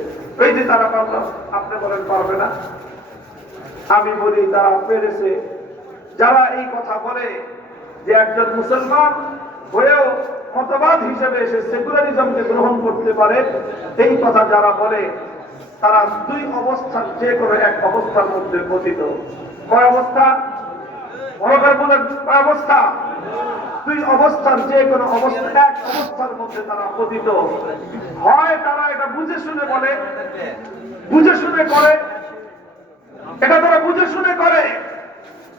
এই যে তারা পারল, আপনি বলেন পারবে না। আমি বলি তারা পেরেছে। যারা এই কথা বলে যে একজন মুসলমান হয়েও মতবাদ হিসেবে সে সেকুলারিজমকে গ্রহণ করতে পারে, এই কথা যারা বলে তারা দুই অবস্থার যে কোনো এক অবস্থার মধ্যে পতিত। কয় অবস্থা? কয় অবস্থা? দুই অবস্থার যে কোনো অবস্থা, এক অবস্থার মধ্যে তারা পতিত। হয় তারা এটা বুঝে শুনে বলে, বুঝে শুনে করে, এটা তারা বুঝে শুনে করে,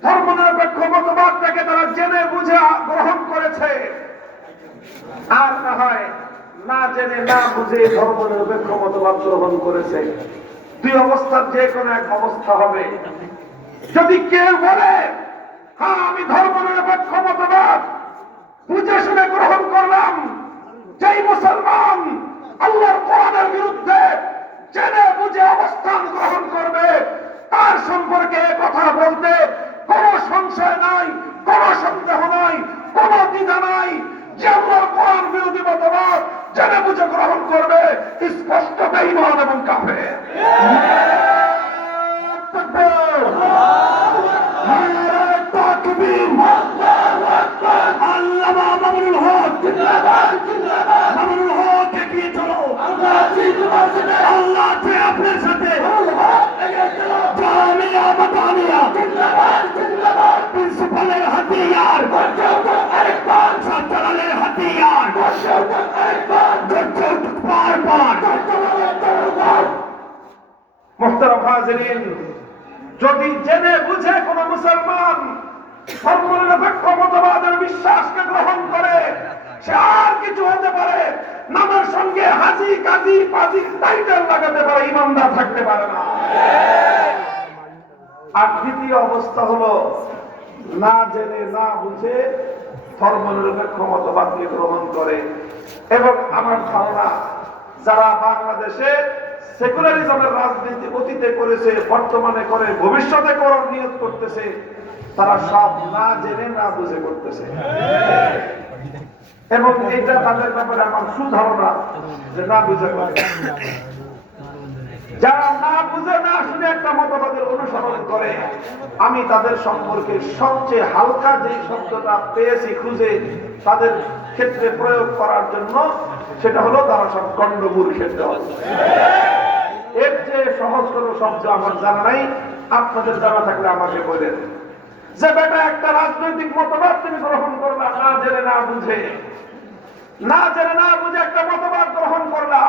ধর্মনিরপেক্ষ মতবাদটাকে তারা জেনে বুঝে গ্রহণ করেছে। আর না হয় না জেনে না বুঝে ধর্মনিরপেক্ষ মতবাদ গ্রহণ করেছে। দুই অবস্থার যে কোনো এক অবস্থা হবে। যদি কেউ বলে হ্যাঁ আমি ধর্মনিরপেক্ষ মতবাদ বুঝে শুনে গ্রহণ করলাম, যেই মুসলমান আল্লাহর কোরআনের বিরুদ্ধে জেনে বুঝে অবস্থান গ্রহণ করবে, তার সম্পর্কে কথা বলতে কোন সংশয় নাই, কোন সন্দেহ নাই, কোন দ্বিধা নাই। যে আল্লাহর কোরআন বিরোধী মতবাদ জেনে বুঝে গ্রহণ করবে, স্পষ্ট বেঈমান এবং কাফের। আপনার সাথে প্রিন্সিপালের হাতিয়ার, ছাত্রালের হাতিয়ার, মুহতারাম হাজিরিন, যদি জেনে বুঝে কোন মুসলমান ধর্মনিরপেক্ষ মতবাদের বিশ্বাসকে গ্রহণ করে, সে আর কিছু হতে পারে, নামের সঙ্গে হাজি কাজী পাজি টাইটেল লাগাতে পারে, ইমানদার থাকতে পারে না। আর দ্বিতীয় অবস্থা হলো না জেনে না বুঝে ধর্মনিরপেক্ষ মতবাদকে গ্রহণ করে। এবং আমার ধারণা যারা বাংলাদেশে সেকুলারিজমের রাজনীতি অতীতে করেছে, বর্তমানে করে, ভবিষ্যতে করার নিয়ত করতেছে, তারা সব না জেনে না বুঝে করতেছে। এবং এটা তাদের ব্যাপারে আমার সুধারণা যে না বুঝে করে। যারা না বুঝে না শুনে একটা মতবাদের অনুসরণ করে, আমি তাদের সম্পর্কে সবচেয়ে হালকা যে শব্দটা পেয়েছি খুঁজে তাদের ক্ষেত্রে প্রয়োগ করার জন্য, সেটা হলো তারা সব গন্ডমূল ক্ষেত্রে হবে। এর চেয়ে সহজ কোন শব্দ আমার জানা নাই, আপনাদের জানা থাকলে আমাকে বলেন। যে বেটা একটা রাজনৈতিক মতবাদ তুমি গ্রহণ করলা না জেনে না বুঝে, না জেনে না বুঝে একটা মতবাদ গ্রহণ করলা,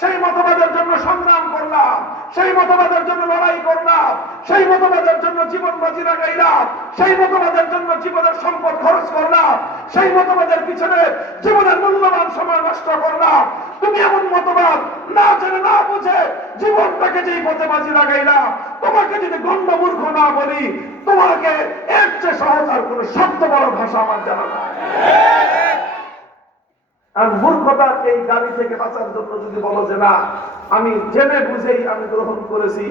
সেই মতবাদের জন্য সংগ্রাম করলাম, সেই মতবাদের জন্য লড়াই করলাম, সেই মতবাদের জন্য জীবন বাজি লাগাইলাম, সেই মতবাদের জন্য জীবনের সম্পদ খরচ করলাম, সেই মতবাদের পিছনে জীবনের মূল্যবান সময় নষ্ট করলাম। তুমি এমন মতবাদ না জেনে না বুঝে জীবনটাকে যেই পথে বাজি লাগাইলাম, তোমাকে যদি গণ্ড মূর্খ না বলি, তোমাকে এর চেয়ে সহজ আর কোন শব্দ বড় ভাষা আমার জানা নাই। আর মূর্খতার এই গাড়ি থেকে বাঁচার জন্য যদি বলো যে না, আমি জেনে বুঝেই আমি গ্রহণ করেছি,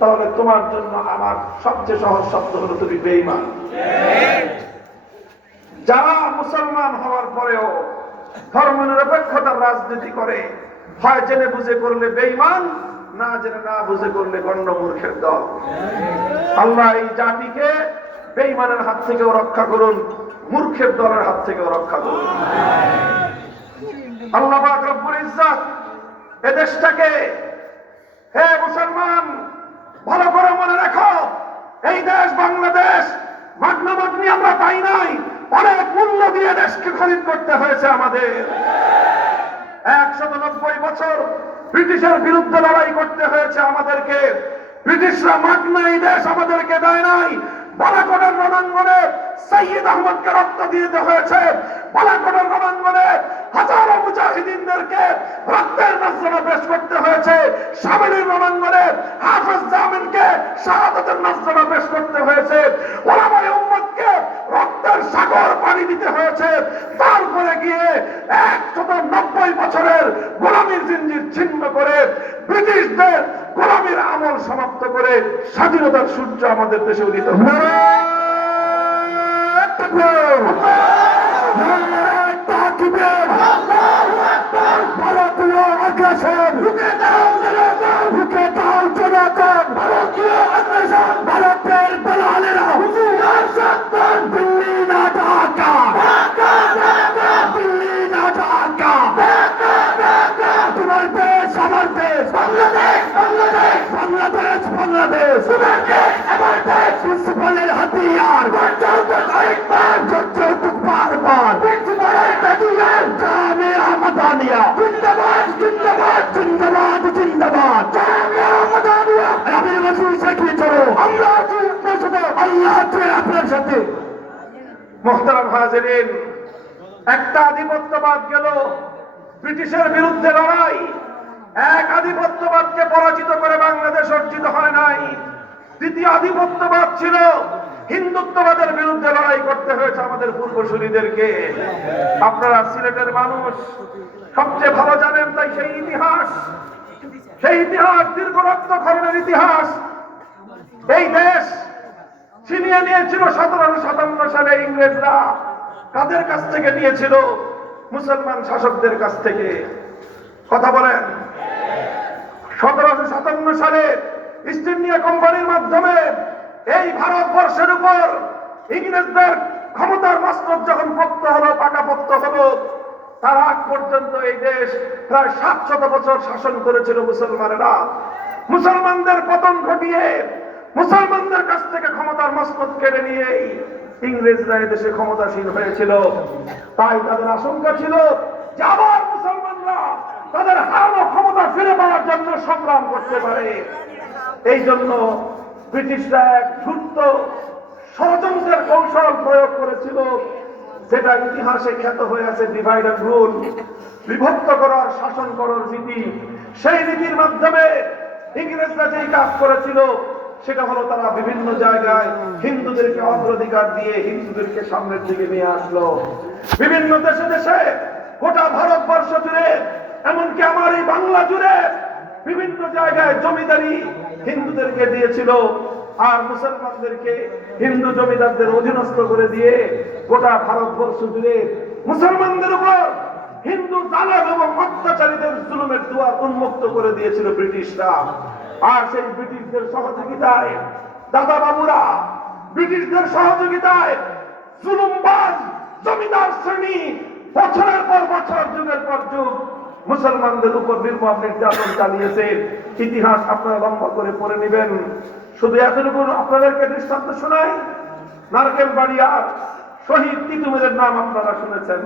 তাহলে তোমার জন্য আমার সবচেয়ে সহজ শব্দ হলো তুমি বেঈমান। যারা মুসলমান হওয়ার পরেও ধর্মনিরপেক্ষতার রাজনীতি করে, হয় জেনে বুঝে করলে বেঈমান, না জেনে না বুঝে করলে গণ্ড মূর্খের দল। আল্লাহ এই জাতিকে বেঈমানের হাত থেকেও রক্ষা করুন, মূর্খের দলের হাত থেকেও রক্ষা করুন। আল্লাহ পাক রব্বুল ইজ্জত এ দেশটাকে, হে মুসলমান ভালো করে মনে রাখো, এই দেশ বাংলাদেশ মাগনামাগনি আমরা পাই নাই, অনেক মূল্য দিয়ে দেশকে খরিদ করতে হয়েছে আমাদের। 190 বছর ব্রিটিশের বিরুদ্ধে লড়াই করতে হয়েছে আমাদেরকে। ব্রিটিশরা মাগনা এই দেশ আমাদেরকে দেয় নাই। বালাকোটের রণাঙ্গনে সৈয়দ আহমদকে রক্ত দিতে হয়েছে। বালাকোটের রণাঙ্গনে হাজারো মুজাহিদিনদেরকে রক্তের নজরানা পেশ করতে হয়েছে। সামনের রণাঙ্গনে হাফেজ জামিনকে শাহাদাতের নজরানা পেশ করতে হয়েছে। ওলামায়ে উম্মতকে রক্তের সাগর পানি দিতে হয়েছে। তারপরে গিয়ে 190 বছরের গোলামীর জিঞ্জির ছিন্ন করে ব্রিটিশদের গোলামীর আমল সমাপ্ত করে স্বাধীনতার সূর্য আমাদের দেশে উদিত হয়েছে। ভারতীয় আগ্রাসন রুখে দাও জনগণ, রুখে দাও জনগণ। ভারতীয় আগ্রাসন, ভারতের দালালেরা দিল্লি না ঢাকা, দিল্লি না ঢাকা। তোমার দেশ আমার দেশ, বাংলাদেশ বাংলাদেশ, বাংলাদেশ বাংলাদেশ, তোমার দেশ আমার দেশ। প্রিন্সিপালের হাতিয়ার বারবার জামিয়া মাদানিয়া জিন্দাবাদ জিন্দাবাদ জিন্দাবাদ জিন্দাবাদ। জামিয়া মাদানিয়া আমির মসজিদ সাকিয়ে চলো, আমরা আছি আপনার সাথে, আল্লাহ আছে আপনার সাথে। মুহতারাম হাজিরিন, একটা আধিপত্যবাদ গেল, ব্রিটিশের বিরুদ্ধে লড়াই। এক আধিপত্যবাদকে পরাজিত করে বাংলাদেশ অর্জিত হয় নাই। দ্বিতীয় আধিপত্যবাদ ছিল হিন্দুত্ববাদের বিরুদ্ধে লড়াই করতে হয়েছে আমাদের পূর্বসূরীদেরকে। আপনারা সিলেটের মানুষ সবচেয়ে ভালো জানেন, তাই সেই ইতিহাস দীর্ঘ রক্তক্ষরণের ইতিহাস। এই দেশ ছিনিয়ে নিয়েছিল 1757 সালে ইংরেজরা। কাদের কাছ থেকে নিয়েছিল? মুসলমান শাসকদের কাছ থেকে। কথা বলেন। 1757 সালে ইস্ট ইন্ডিয়া কোম্পানির মাধ্যমে এই ভারতবর্ষের উপর ইংরেজদের ক্ষমতার মস্তক যখন পোক্ত হলো, পাকাপোক্ত হলো, তার আগ পর্যন্ত এই দেশ প্রায় 700 বছর শাসন করেছিল মুসলমানেরা। মুসলমানদের পতন ঘটিয়ে মুসলমানদের কাছ থেকে ক্ষমতার মস্তক কেড়ে নিয়েই ইংরেজরা এদেশে ক্ষমতাসীন হয়েছিল। তাই তাদের আশঙ্কা ছিল যে আবার মুসলমানরা তাদের হারানো ক্ষমতা ফিরে পাওয়ার জন্য সংগ্রাম করতে পারে। এই জন্য ব্রিটিশরা এক ধূর্ত ষড়যন্ত্রের কৌশল প্রয়োগ করেছিল, যেটা ইতিহাসে খ্যাত হয়ে আছে ডিভাইড এন্ড রুল, বিভক্ত করার, শাসন করার নীতি। সেই নীতির মাধ্যমে ইংরেজরা যেই কাজ করেছিল সেটা হলো তারা বিভিন্ন জায়গায় হিন্দুদেরকে অগ্রাধিকার দিয়ে হিন্দুদেরকে সামনের দিকে নিয়ে আসলো। বিভিন্ন দেশে দেশে গোটা ভারতবর্ষ জুড়ে, এমনকি আমার এই বাংলা জুড়ে বিভিন্ন জায়গায় জমিদারি হিন্দুদেরকে দিয়েছিল, আর মুসলমানদেরকে হিন্দু জমিদারদের অধীনস্থ করে দিয়ে গোটা ভারতবর্ষ জুড়ে মুসলমানদের উপর হিন্দু জালেম এবং অত্যাচারীদের জুলুমের দুয়ার উন্মুক্ত করে দিয়েছিল ব্রিটিশরা। আর সেই ব্রিটিশদের সহযোগিতায় দাদা বাবুরা, ব্রিটিশদের সহযোগিতায় জুলুমবাজ জমিদার শ্রেণী বছরের পর বছর, যুগের পর যুগ মুসলমানদের উপর নির্মম নির্যাতন চালিয়েছে। ইতিহাস আপনারা লম্বা করে পড়ে নেবেন। শুধু এতটুকু আপনাদেরকে দৃষ্টান্ত শোনাই, নারকেলবাড়িয়ার শহীদ তিতুমিরের নাম আপনারা শুনেছেন।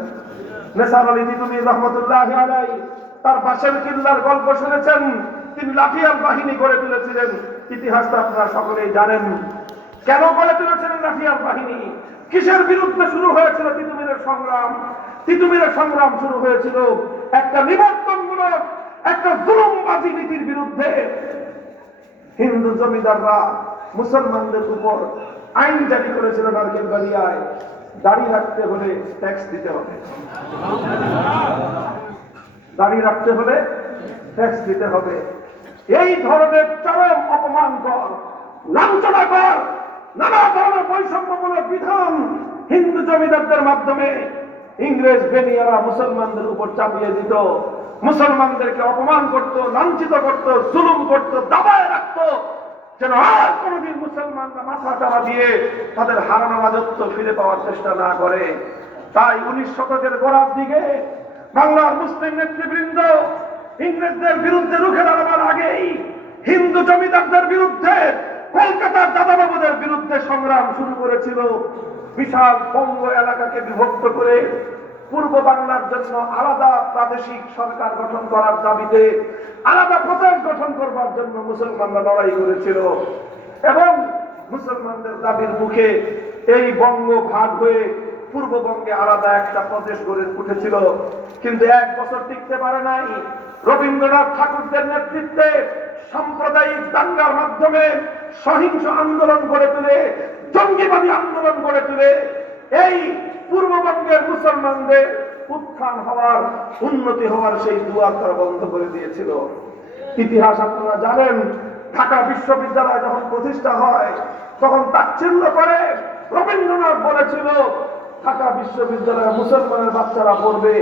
নেসার আলী তিতুমির রহমতুল্লাহ আলাইহি, তার বাসের কিল্লার গল্প শুনেছেন। তিনি লাঠিয়াল বাহিনী গড়ে তুলেছিলেন, ইতিহাসটা আপনারা সকলেই জানেন। কেন গড়ে তুলেছিলেন রাশিয়ার বাহিনী? কিসের বিরুদ্ধে শুরু হয়েছিল তিতুমিরের সংগ্রাম? তিতুমিরের সংগ্রাম শুরু হয়েছিল একটা নিবর্তনমূলক, একটা জুলুমবাজি নীতির বিরুদ্ধে। হিন্দু জমিদাররা মুসলমানদের উপর আইন জারি করেছিল নারকেল বাড়িয়ায়, দাড়ি রাখতে হলে ট্যাক্স দিতে হবে, দাড়ি রাখতে হলে ট্যাক্স দিতে হবে। এই ধরনের চরম অপমানকর, লাঞ্ছনাকর নানা ধরনের বৈষম্যমূলক বিধান হিন্দু জমিদারদের মাধ্যমে ইংরেজ বেনিয়ারা মুসলমানদের উপর চাপিয়ে দিত। মুসলমানদেরকে অপমান করত, লাঞ্ছিত করত, জুলুম করত, দাবায় রাখত, যেন আর কোনদিন মুসলমানরা মাথা চাড়া দিয়ে তাদের হারানো রাজত্ব ফিরে পাওয়ার চেষ্টা না করে। তাই 19 শতকের গোড়ার দিকে বাংলার মুসলিম নেতৃবৃন্দ ইংরেজদের বিরুদ্ধে রুখে দাঁড়াবার আগেই হিন্দু জমিদারদের বিরুদ্ধে, কলকাতার দাদাবাবুদের বিরুদ্ধে সংগ্রাম শুরু করেছিল। বিশাল বঙ্গ এলাকাকে বিভক্ত করে পূর্ব বাংলার জন্য আলাদা প্রাদেশিক সরকার গঠন করার দাবিতে, আলাদা প্রদেশ গঠন করবার জন্য মুসলমানরা লড়াই করেছিল। এবং মুসলমানদের দাবির মুখে এই বঙ্গ ভাগ হয়ে পূর্ববঙ্গে আলাদা একটা প্রদেশ গড়ে উঠেছিল। কিন্তু 1 বছর টিকতে পারে নাই। রবীন্দ্রনাথ ঠাকুরদের নেতৃত্বে সাম্প্রদায়িক দাঙ্গার মাধ্যমে সহিংস আন্দোলন গড়ে তুলে, জঙ্গিবাদী আন্দোলন গড়ে তুলে এই পূর্ববঙ্গের মুসলমানদের উত্থান হওয়ার, উন্নতি হওয়ার সেই দুয়ার তারা বন্ধ করে দিয়েছিল। ইতিহাস আপনারা জানেন, ঢাকা বিশ্ববিদ্যালয় যখন প্রতিষ্ঠা হয় তখন তাচ্ছিল্য করে রবীন্দ্রনাথ বলেছিল ঢাকা বিশ্ববিদ্যালয়ে মুসলমানের বাচ্চারা পড়বে,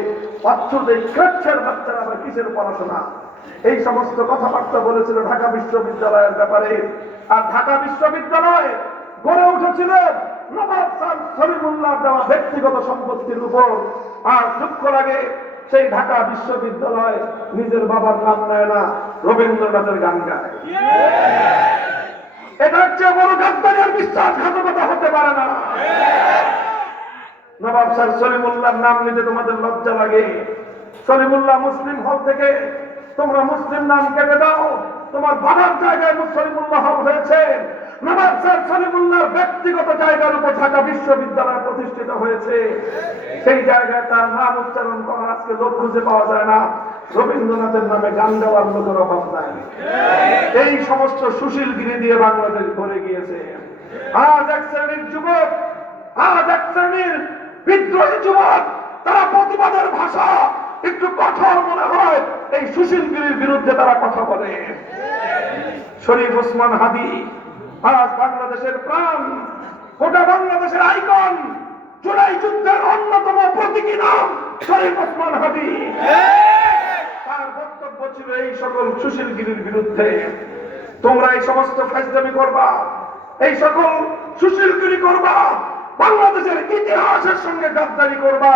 অর্থদের ক্রেচ্ছের বাচ্চারা আবার কিসের পড়াশোনা, এই সমস্ত কথাবার্তা বলেছিল ঢাকা বিশ্ববিদ্যালয়ের ব্যাপারে। আর ঢাকা বিশ্ববিদ্যালয় গড়ে উঠেছিল নবাব স্যার সলিমুল্লাহ দেওয়া ব্যক্তিগত সম্পত্তির উপর। আর দুঃখ লাগে সেই ঢাকা বিশ্ববিদ্যালয় নিজের বাবার নাম নেয় না, রবীন্দ্রনাথের গান গায়। এটা হচ্ছে বড় গাদ্দারি আর বিশ্বাসঘাতকতা হতে পারে না। নবাব স্যার সলিমুল্লাহর নাম নিতে তোমাদের লজ্জা লাগে? সলিমুল্লাহ মুসলিম হল থেকে তোমরা মুসলিম নাম কেটে দাও, তোমার বাবার জায়গায় সলিমুল্লাহ হল হয়েছে। নবাব স্যার সলিমুল্লাহর ব্যক্তিগত জায়গার উপর ঢাকা বিশ্ববিদ্যালয় প্রতিষ্ঠিত হয়েছে। সেই জায়গায় তার নাম উচ্চারণ করার আজকে লোক খুঁজে পাওয়া যায় না। রবীন্দ্রনাথের নামে গান দেওয়ার লোকের অভাব নাই। এই সমস্ত সুশীলগিরি দিয়ে বাংলাদেশ ভরে গিয়েছে। আজ এক শ্রেণীর যুবক, আজ এক শ্রেণীর বিদ্রোহী যুবক, তারা প্রতিবাদের ভাষা একটু কঠোর মনে হয়, এই সুশীলগিরির বিরুদ্ধে তারা কথা বলে। শরীফ ওসমান হাদি আজ বাংলাদেশের প্রাণ, গোটা বাংলাদেশের আইকন, জুলাই যুদ্ধের অন্যতম প্রতীকী নাম শরীফ ওসমান হাদি। তার বক্তব্য ছিল এই সকল সুশীলগিরির বিরুদ্ধে। তোমরা এই সমস্ত ফাজলামি করবা, এই সকল সুশীলগিরি করবা, বাংলাদেশের ইতিহাসের সঙ্গে গাদ্দারি করবা,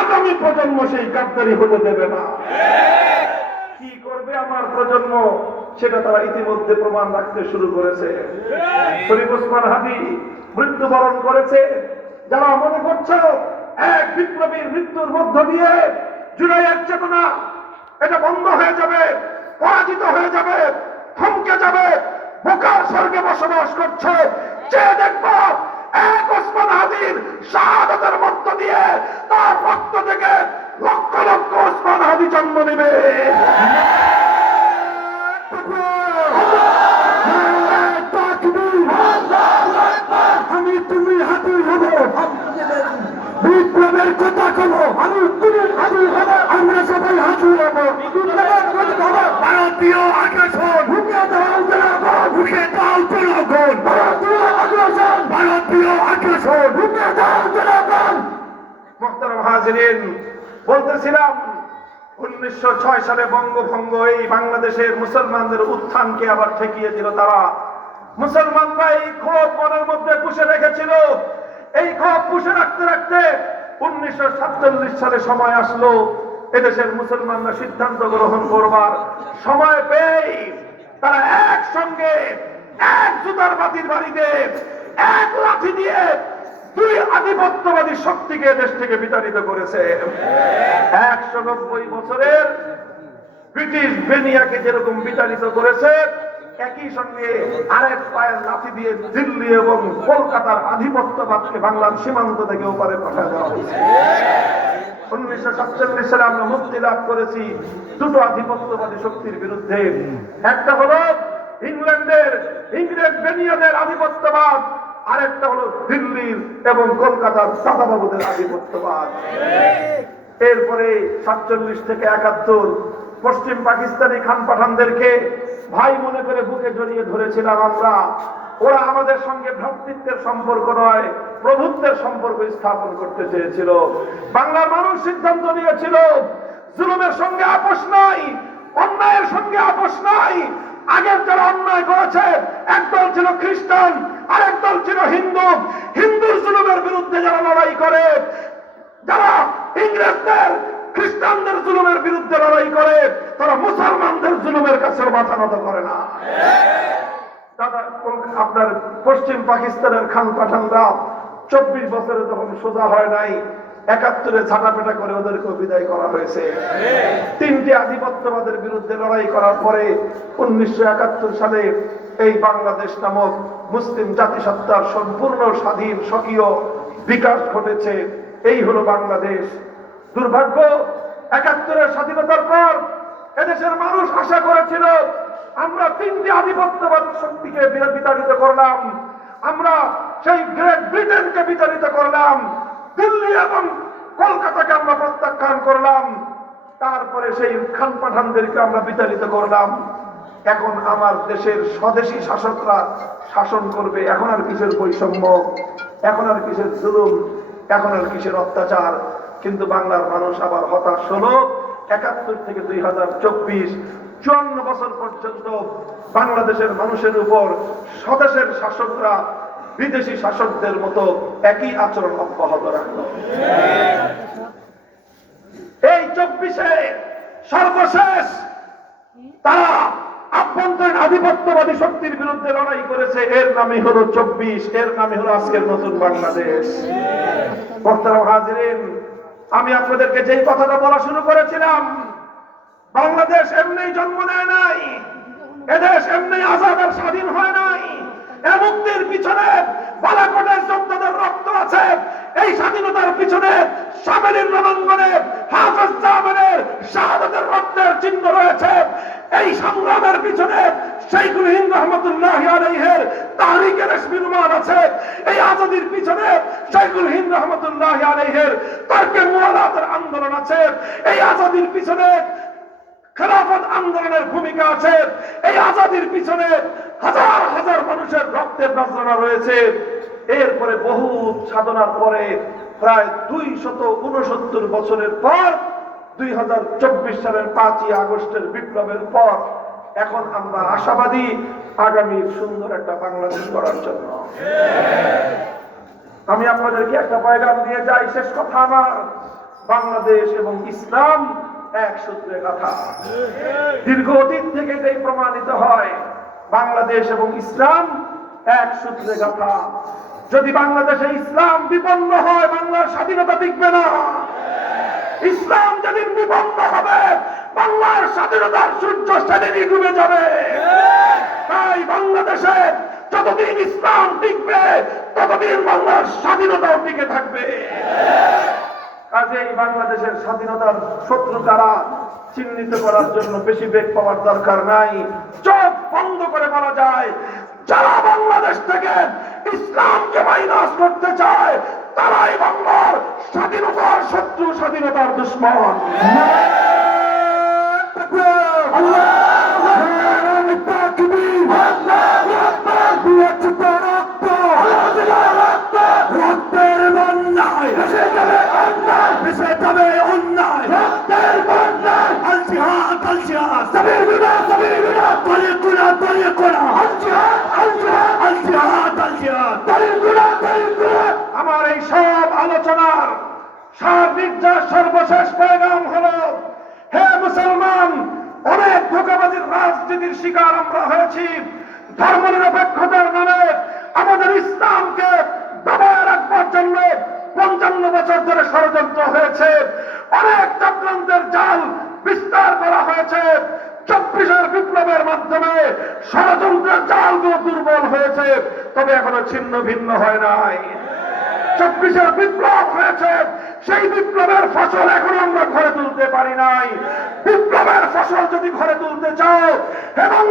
আগামী প্রজন্ম সেই গাদ্দারি হতে দেবে না। কি করবে আমার প্রজন্ম সেটা তারা ইতিমধ্যে প্রমাণ রাখতে শুরু করেছে। শরীফ ওসমান হাদি মৃত্যুবরণ করেছে। যারা মনে করছো এক বিপ্লবীর মৃত্যুর মধ্য দিয়ে জুলাইয়ের চেতনা এটা বন্ধ হয়ে যাবে, পরাজিত হয়ে যাবে, থমকে যাবে, বোকার স্বর্গে বসবাস করছে। যে দেখবো এক ওসমান হাদির শাহাদাতের মধ্য দিয়ে তার রক্ত থেকে লক্ষ লক্ষ ওসমান হাদি জন্ম নেবে। আমি তুমি হাদি হব, বিপ্লবের কথা কবো, আমি তুমি হাদি হব, আমরা সবাই হাদি হব। ভারতীয় আগ্রাসন ঢুকে দাও জনগণ, ঢুকে দাও জনগণ, ভারতীয় আগ্রাসন, ভারতীয় আগ্রাসন ঢুকে দাও জনগণ। মুহতারাম হাজিরিন, বলতেছিলাম 1906 সালে বঙ্গভঙ্গ এই বাংলাদেশের মুসলমানদের উত্থানকে আবার ঠেকিয়েছিল তারা। মুসলমানরা এই ক্ষোভ মনের মধ্যে পুষে রেখেছিল। এই ক্ষোভ পুষে রাখতে রাখতে 1947 সালে সময় আসলো, এদেশের মুসলমানরা সিদ্ধান্ত গ্রহণ করবার সময় পেয়ে তারা একসঙ্গে এক জুতার বাতির বাড়িতে এক লাঠি দিয়ে 2 আধিপত্যবাদী শক্তিকে দেশ থেকে বিতাড়িত করেছে। 190 বছরের ব্রিটিশ বেনিয়াকে যেরকম বিতাড়িত করেছে, একই সঙ্গে আরেক পায়ের লাঠি দিয়ে দিল্লি এবং কলকাতার আধিপত্যবাদকে বাংলার সীমান্ত থেকে ওপারে পাঠিয়ে দেওয়া হয়েছে। 1947 সালে আমরা মুক্তি লাভ করেছি দুটো আধিপত্যবাদী শক্তির বিরুদ্ধে। একটা হলো ইংল্যান্ডের ইংরেজ বেনিয়াদের আধিপত্যবাদ, আরেকটা হলো দিল্লির এবং কলকাতার দাদাবাবুদের আধিপত্যবাদ। এরপরে 47 থেকে 71 পশ্চিম পাকিস্তানি খান পাঠানদেরকে ভাই মনে করে বুকে জড়িয়ে ধরেছিলাম আমরা। ওরা আমাদের সঙ্গে ভ্রাতৃত্বের সম্পর্ক নয়, প্রভুত্বের সম্পর্ক স্থাপন করতে চেয়েছিল। বাংলার মানুষ সিদ্ধান্ত নিয়েছিল জুলুমের সঙ্গে আপোষ নাই, অন্যায়ের সঙ্গে আপোষ নাই। আগের যারা অন্যায় করেছে একদল ছিল খ্রিস্টান, আরেক দল ছিল হিন্দু। হিন্দুর জুলুমের বিরুদ্ধে যারা লড়াই করে, যারা ইংরেজদের খ্রিস্টানদের জুলুমের বিরুদ্ধে লড়াই করে, তারা মুসলমানদের জুলুমের কাছে মাথা নত করে না। দাদা আপনার পশ্চিম পাকিস্তানের খান পাঠানরা 24 বছরে তখন সোজা হয় নাই, 71-এ ছাটাপেটা করে ওদেরকে বিদায় করা হয়েছে। তিনটি আধিপত্যবাদের বিরুদ্ধে লড়াই করার পরে 1971 সালে এই বাংলাদেশ নামক মুসলিম জাতিসত্তার সম্পূর্ণ স্বাধীন স্বকীয় বিকাশ ঘটেছে। এই হলো বাংলাদেশ। দুর্ভাগ্য, 71-এর স্বাধীনতার পর এদেশের মানুষ আশা করেছিল আমরা তিনটি আধিপত্যবাদ শক্তিকে বিতাড়িত করলাম, আমরা সেই গ্রেট ব্রিটেনকে বিতাড়িত করলাম, দিল্লি এবং কলকাতাকে আমরা প্রত্যাখ্যান করলাম, তারপরে সেই খান পাঠানদেরকে আমরা বিতাড়িত করলাম। এখন আমার দেশের স্বদেশী শাসকরা শাসন করবে। এখন আর কিসের বৈষম্য, এখন আর কিসের জুলুম, এখন আর কিসের অত্যাচার। কিন্তু বাংলার মানুষ আবার হতাশ হলো। 71 থেকে 2024 54 বছর পর্যন্ত বাংলাদেশের মানুষের উপর স্বদেশের শাসকরা বিদেশি শাসকদের মতো একই আচরণ অব্যাহত রাখল। এই 24-এ সর্বশেষ তারা আভ্যন্তরীণ আধিপত্যবাদী শক্তির বিরুদ্ধে লড়াই করেছে। এর নামই হলো 24, এর নামই হলো আজকের নতুন বাংলাদেশ। মোহতারাম হাজিরিন, আমি আপনাদেরকে যেই কথাটা বলা শুরু করেছিলাম, বাংলাদেশ এমনি জন্ম নেয় নাই, এদেশ এমনি আজাদ আর স্বাধীন হয় নাই। এ মুক্তির পিছনে বালাকোটের যোদ্ধাদের রক্ত আছে। এই স্বাধীনতার পিছনে সামেরের রণাঙ্গনে হাফেজ জামানের শাহাদাতের রক্তের চিহ্ন রয়েছে। এই সংগ্রামের পিছনে শাইখুল হিন্দ রহমাতুল্লাহি আলাইহির তাহরিকে রেশমি রুমাল আছে। এই আজাদির পিছনে শাইখুল হিন্দ রহমাতুল্লাহি আলাইহির তর্কে মুওয়ালাতের আন্দোলন আছে। এই আজাদির পিছনে খেলাফত আন্দোলনের ভূমিকা আছে। এই আজাদির পিছনে হাজার হাজার মানুষের রক্তের নজরানা রয়েছে। এরপরে বহু সাধনার পরে প্রায় 269 বছরের পর 2024 সালের 5ই আগস্টের বিপ্লবের পর এখন আমরা আশাবাদী আগামী সুন্দর একটা বাংলাদেশ গড়ার জন্য। আমি আপনাদেরকে একটা পয়গাম দিয়ে যাই, শেষ কথা আমার, বাংলাদেশ এবং ইসলাম এক সূত্রে গাঁথা। দীর্ঘদিন থেকে এটাই প্রমাণিত হয়, বাংলাদেশ এবং ইসলাম এক সূত্রে গাঁথা। যদি বাংলাদেশে ইসলাম বিপন্ন হয়, বাংলার স্বাধীনতা টিকবে না। ইসলাম যেদিন বিপন্ন হবে, বাংলার স্বাধীনতার সূর্য সেদিনই ডুবে যাবে। তাই বাংলাদেশে যতদিন ইসলাম টিকবে, ততদিন বাংলার স্বাধীনতাও টিকে থাকবে। কাজেই বাংলাদেশের স্বাধীনতার শত্রু কারা চিহ্নিত করার জন্য বেশি বেগ পাওয়ার দরকার নাই। চোখ বন্ধ করে বলা যায়, যারা বাংলাদেশ থেকে ইসলামকে মাইনাস করতে চায়, তারাই বাংলার স্বাধীনতার শত্রু, স্বাধীনতার দুশ্মন। রক্তের বন্যায় ভেসে যাবে অন্যায়, রক্তের বন্যায় আল জিহাদ, আল জিহাদ, সাবির বিনা, সাবির বিনা, তরিকুনা, তরিকুনা, আল জিহাদ, আল জিহাদ, আল জিহাদ, আল জিহাদ, তরিকুনা, তরিকুনা। আমার এই সব আলোচনার সার্বিক সর্বশেষ পয়গাম হলো, হে মুসলমান, অনেক ধোঁকাবাজির রাজনীতির শিকার আমরা হয়েছি। ধর্মনিরপেক্ষতার নামে আমাদের ইসলামকে দবায় রাখবার জন্য 55 বছর ধরে ষড়যন্ত্র হয়েছে। অনেক চক্রান্তের জাল বিস্তার করা হয়েছে। 24-এর বিপ্লবের মাধ্যমে ষড়যন্ত্রের জালগুলো দুর্বল হয়েছে। তবে এখনো ছিন্ন ভিন্ন হয় নাই। 24-এর বিপ্লব হয়েছে, সেই বিপ্লবের ফসল এখনো আমরা ঘরে তুলতে পারি নাই। বিপ্লবের ফসল যদি ঘরে তুলতে চাও, এবং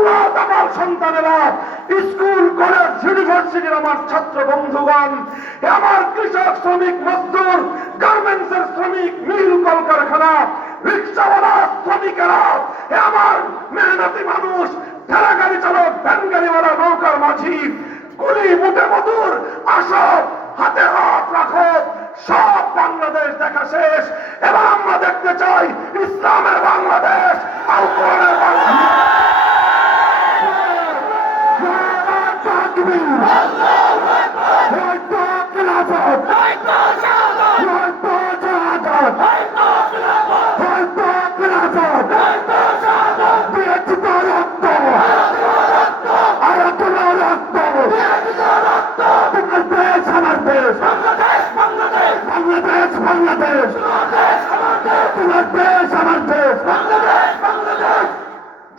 আমার সন্তানেরা, স্কুল কলেজ ইউনিভার্সিটির আমার ছাত্র বন্ধুগণ, আমার কৃষক শ্রমিক মজদুর, গার্মেন্টসের শ্রমিক, মিল কলকারখানা, রিক্সাওয়ালা শ্রমিকেরা, আমার মেহনতি মানুষ, ঠেলা গাড়ি চালক, ভ্যান গাড়িওয়ালা, নৌকার মাঝি, কুলি মুঠে মজুর, আসো হাতে হাত রাখো, সব বাংলাদেশ দেখা শেষ। এবার আমরা দেখতে চাই ইসলামের বাংলাদেশ, আল কোরআনের বাংলাদেশ।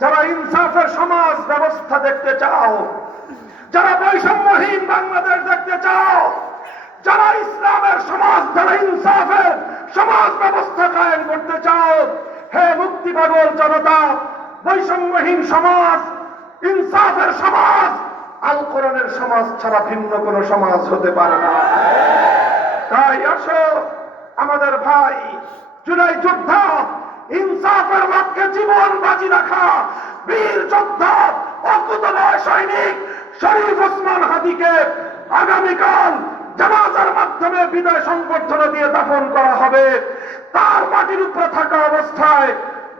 যারা ইনসাফের সমাজ ব্যবস্থা দেখতে চাও, যারা বৈষম্যহীন বাংলাদেশ দেখতে চাও, যারা ইসলামের সমাজ, যারা ইনসাফের সমাজ ব্যবস্থা কায়েম করতে চাও, হে মুক্তি পাগল জনতা, বৈষম্যহীন সমাজ, ইনসাফের সমাজ, আল কোরআনের সমাজ ছাড়া ভিন্ন কোন সমাজ হতে পারে না। তাই আসো আমাদের ভাই, জুলাই যোদ্ধা, ইনসাফের লক্ষ্যে জীবন বাজি রাখা বীর যোদ্ধা, অকুতলয় সৈনিক শরীফ ওসমান হাদিকে আগামীকাল জানাজার মাধ্যমে বিদায় সংবর্ধনা দিয়ে দাফন করা হবে। তার মাটির উপরে থাকা অবস্থায়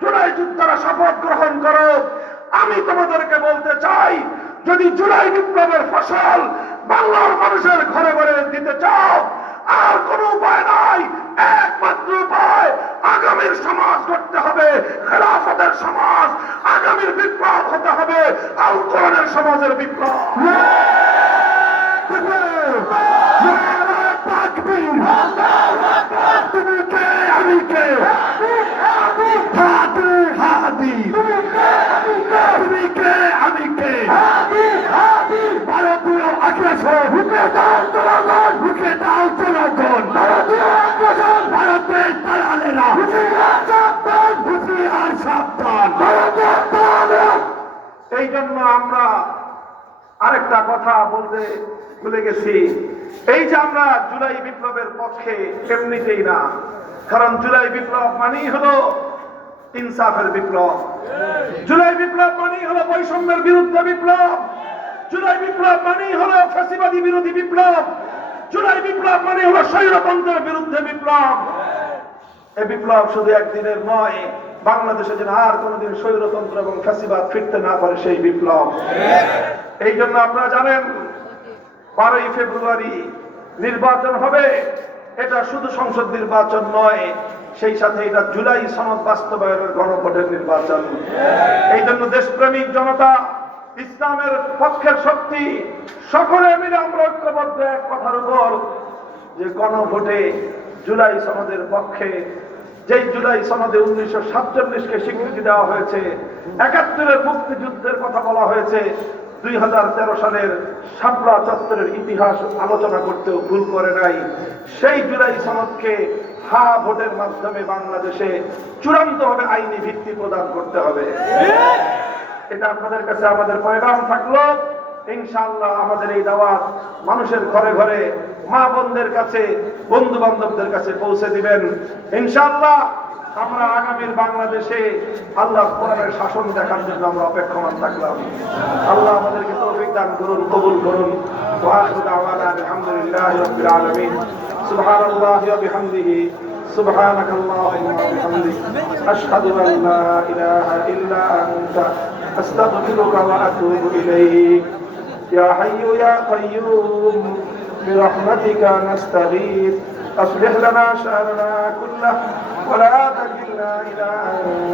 জুলাই যোদ্ধারা শপথ গ্রহণ করো। আমি তোমাদেরকে বলতে চাই, যদি জুলাই বিপ্লবের ফসল বাংলার মানুষের ঘরে ঘরে দিতে চাও, আর কোন উপায় নাই, একমাত্র উপায় আগামীর সমাজ করতে হবে, খেলাফতের সমাজ। আগামীর বিপ্লব হতে হবে আল কোরআনের সমাজের বিপ্লব। তুমি কে, আমি কে, তুমি কে, আমি কে, ভারতীয় আগ্রাসন, ঢুকে দাও জনগণ, ঢুকে দাও জনগণ, ভারতের দালালেরা, হুঁশিয়ার সাবধান। এই জন্য আমরা আরেকটা কথা বলতে ভুলে গেছি, এই যে আমরা জুলাই বিপ্লবের পক্ষে এমনিতেই না, কারণ জুলাই বিপ্লব মানেই হলো ইনসাফের বিপ্লব, জুলাই বিপ্লব মানেই হলো বৈষম্যের বিরুদ্ধে বিপ্লব, জুলাই বিপ্লব মানেই হলো ফ্যাসিবাদী বিরোধী বিপ্লব, জুলাই বিপ্লব মানে হলো স্বৈরতন্ত্রের বিরুদ্ধে বিপ্লব। এই বিপ্লব শুধু একদিনের নয়, বাংলাদেশে যেন আর কোনোদিন স্বৈরতন্ত্র এবং ফ্যাসিবাদ ফিরতে না পারে সেই বিপ্লব। এই জন্য আপনারা জানেন 12ই ফেব্রুয়ারি নির্বাচন হবে। এটা শুধু সংসদ নির্বাচন নয়, সেই সাথে এটা জুলাই সনদ বাস্তবায়নের গণভোটের নির্বাচন। এই জন্য দেশপ্রেমিক জনতা, ইসলামের পক্ষের শক্তি, সকলে মিলে আমরা ঐক্যবদ্ধ এক কথার উপর, যে গণভোটে জুলাই সনদের পক্ষে, যেই জুলাই সনদে 1947কে স্বীকৃতি দেওয়া হয়েছে, 71-এর মুক্তিযুদ্ধের কথা বলা হয়েছে, 2013 সালের শাপলা চত্বরের ইতিহাস আলোচনা করতেও ভুল করে নাই। সেই জুলাই সনদকে হা ভোটের মাধ্যমে বাংলাদেশে চূড়ান্তভাবে আইনি ভিত্তি প্রদান করতে হবে। এটা আপনাদের কাছে আমাদের পয়গাম থাকলো। ইনশাআল্লাহ আমাদের এই দাওয়াত মানুষের ঘরে ঘরে, মা বোনদের কাছে, বন্ধু বান্ধবদের কাছে পৌঁছে দিবেন। ইনশাআল্লাহ আমরা আগামীর বাংলাদেশে আল্লাহর কোরআনের শাসন দেখার জন্য আমরা অপেক্ষমান থাকলাম। আল্লাহ আমাদেরকে তৌফিক দান করুন, কবুল করুন। ওয়া আখিরু দাওয়ানা আলহামদুলিল্লাহি রাব্বিল আলামিন। সুবহানাল্লাহি ওয়া বিহামদিহি, সুবহানাকাল্লাহুম্মা ওয়া বিহামদিক, আশহাদু আন লা ইলাহা ইল্লা আনতা, আস্তাগফিরুকা ওয়া আতুবু ইলাইক। ইয়া হাইয়্যু ইয়া কাইয়্যুম বিরহমাতিকা নাস্তাগীথ, أصلح لنا شأننا كله ولا تكلنا إلى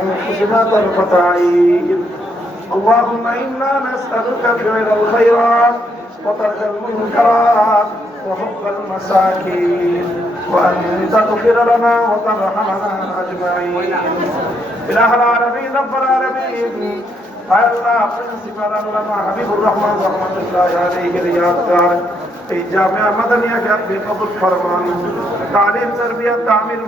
أنفسنا طرفة عين. اللهم إنا نسألك فعل الخيرات وترك المنكرات وحب المساكين، وأن تغفر لنا وترحمنا أجمعين. إله العالمين رب العالمين، আল্লাহ প্রিন্সিপাল আল্লামা হাবিবুর রহমান রহমাতুল্লাহ আলাইহির ইয়াদগার এই জামিয়া মাদানিয়া কে আপনি কবুল ফরমান তালিম তারবিয়ত তামিল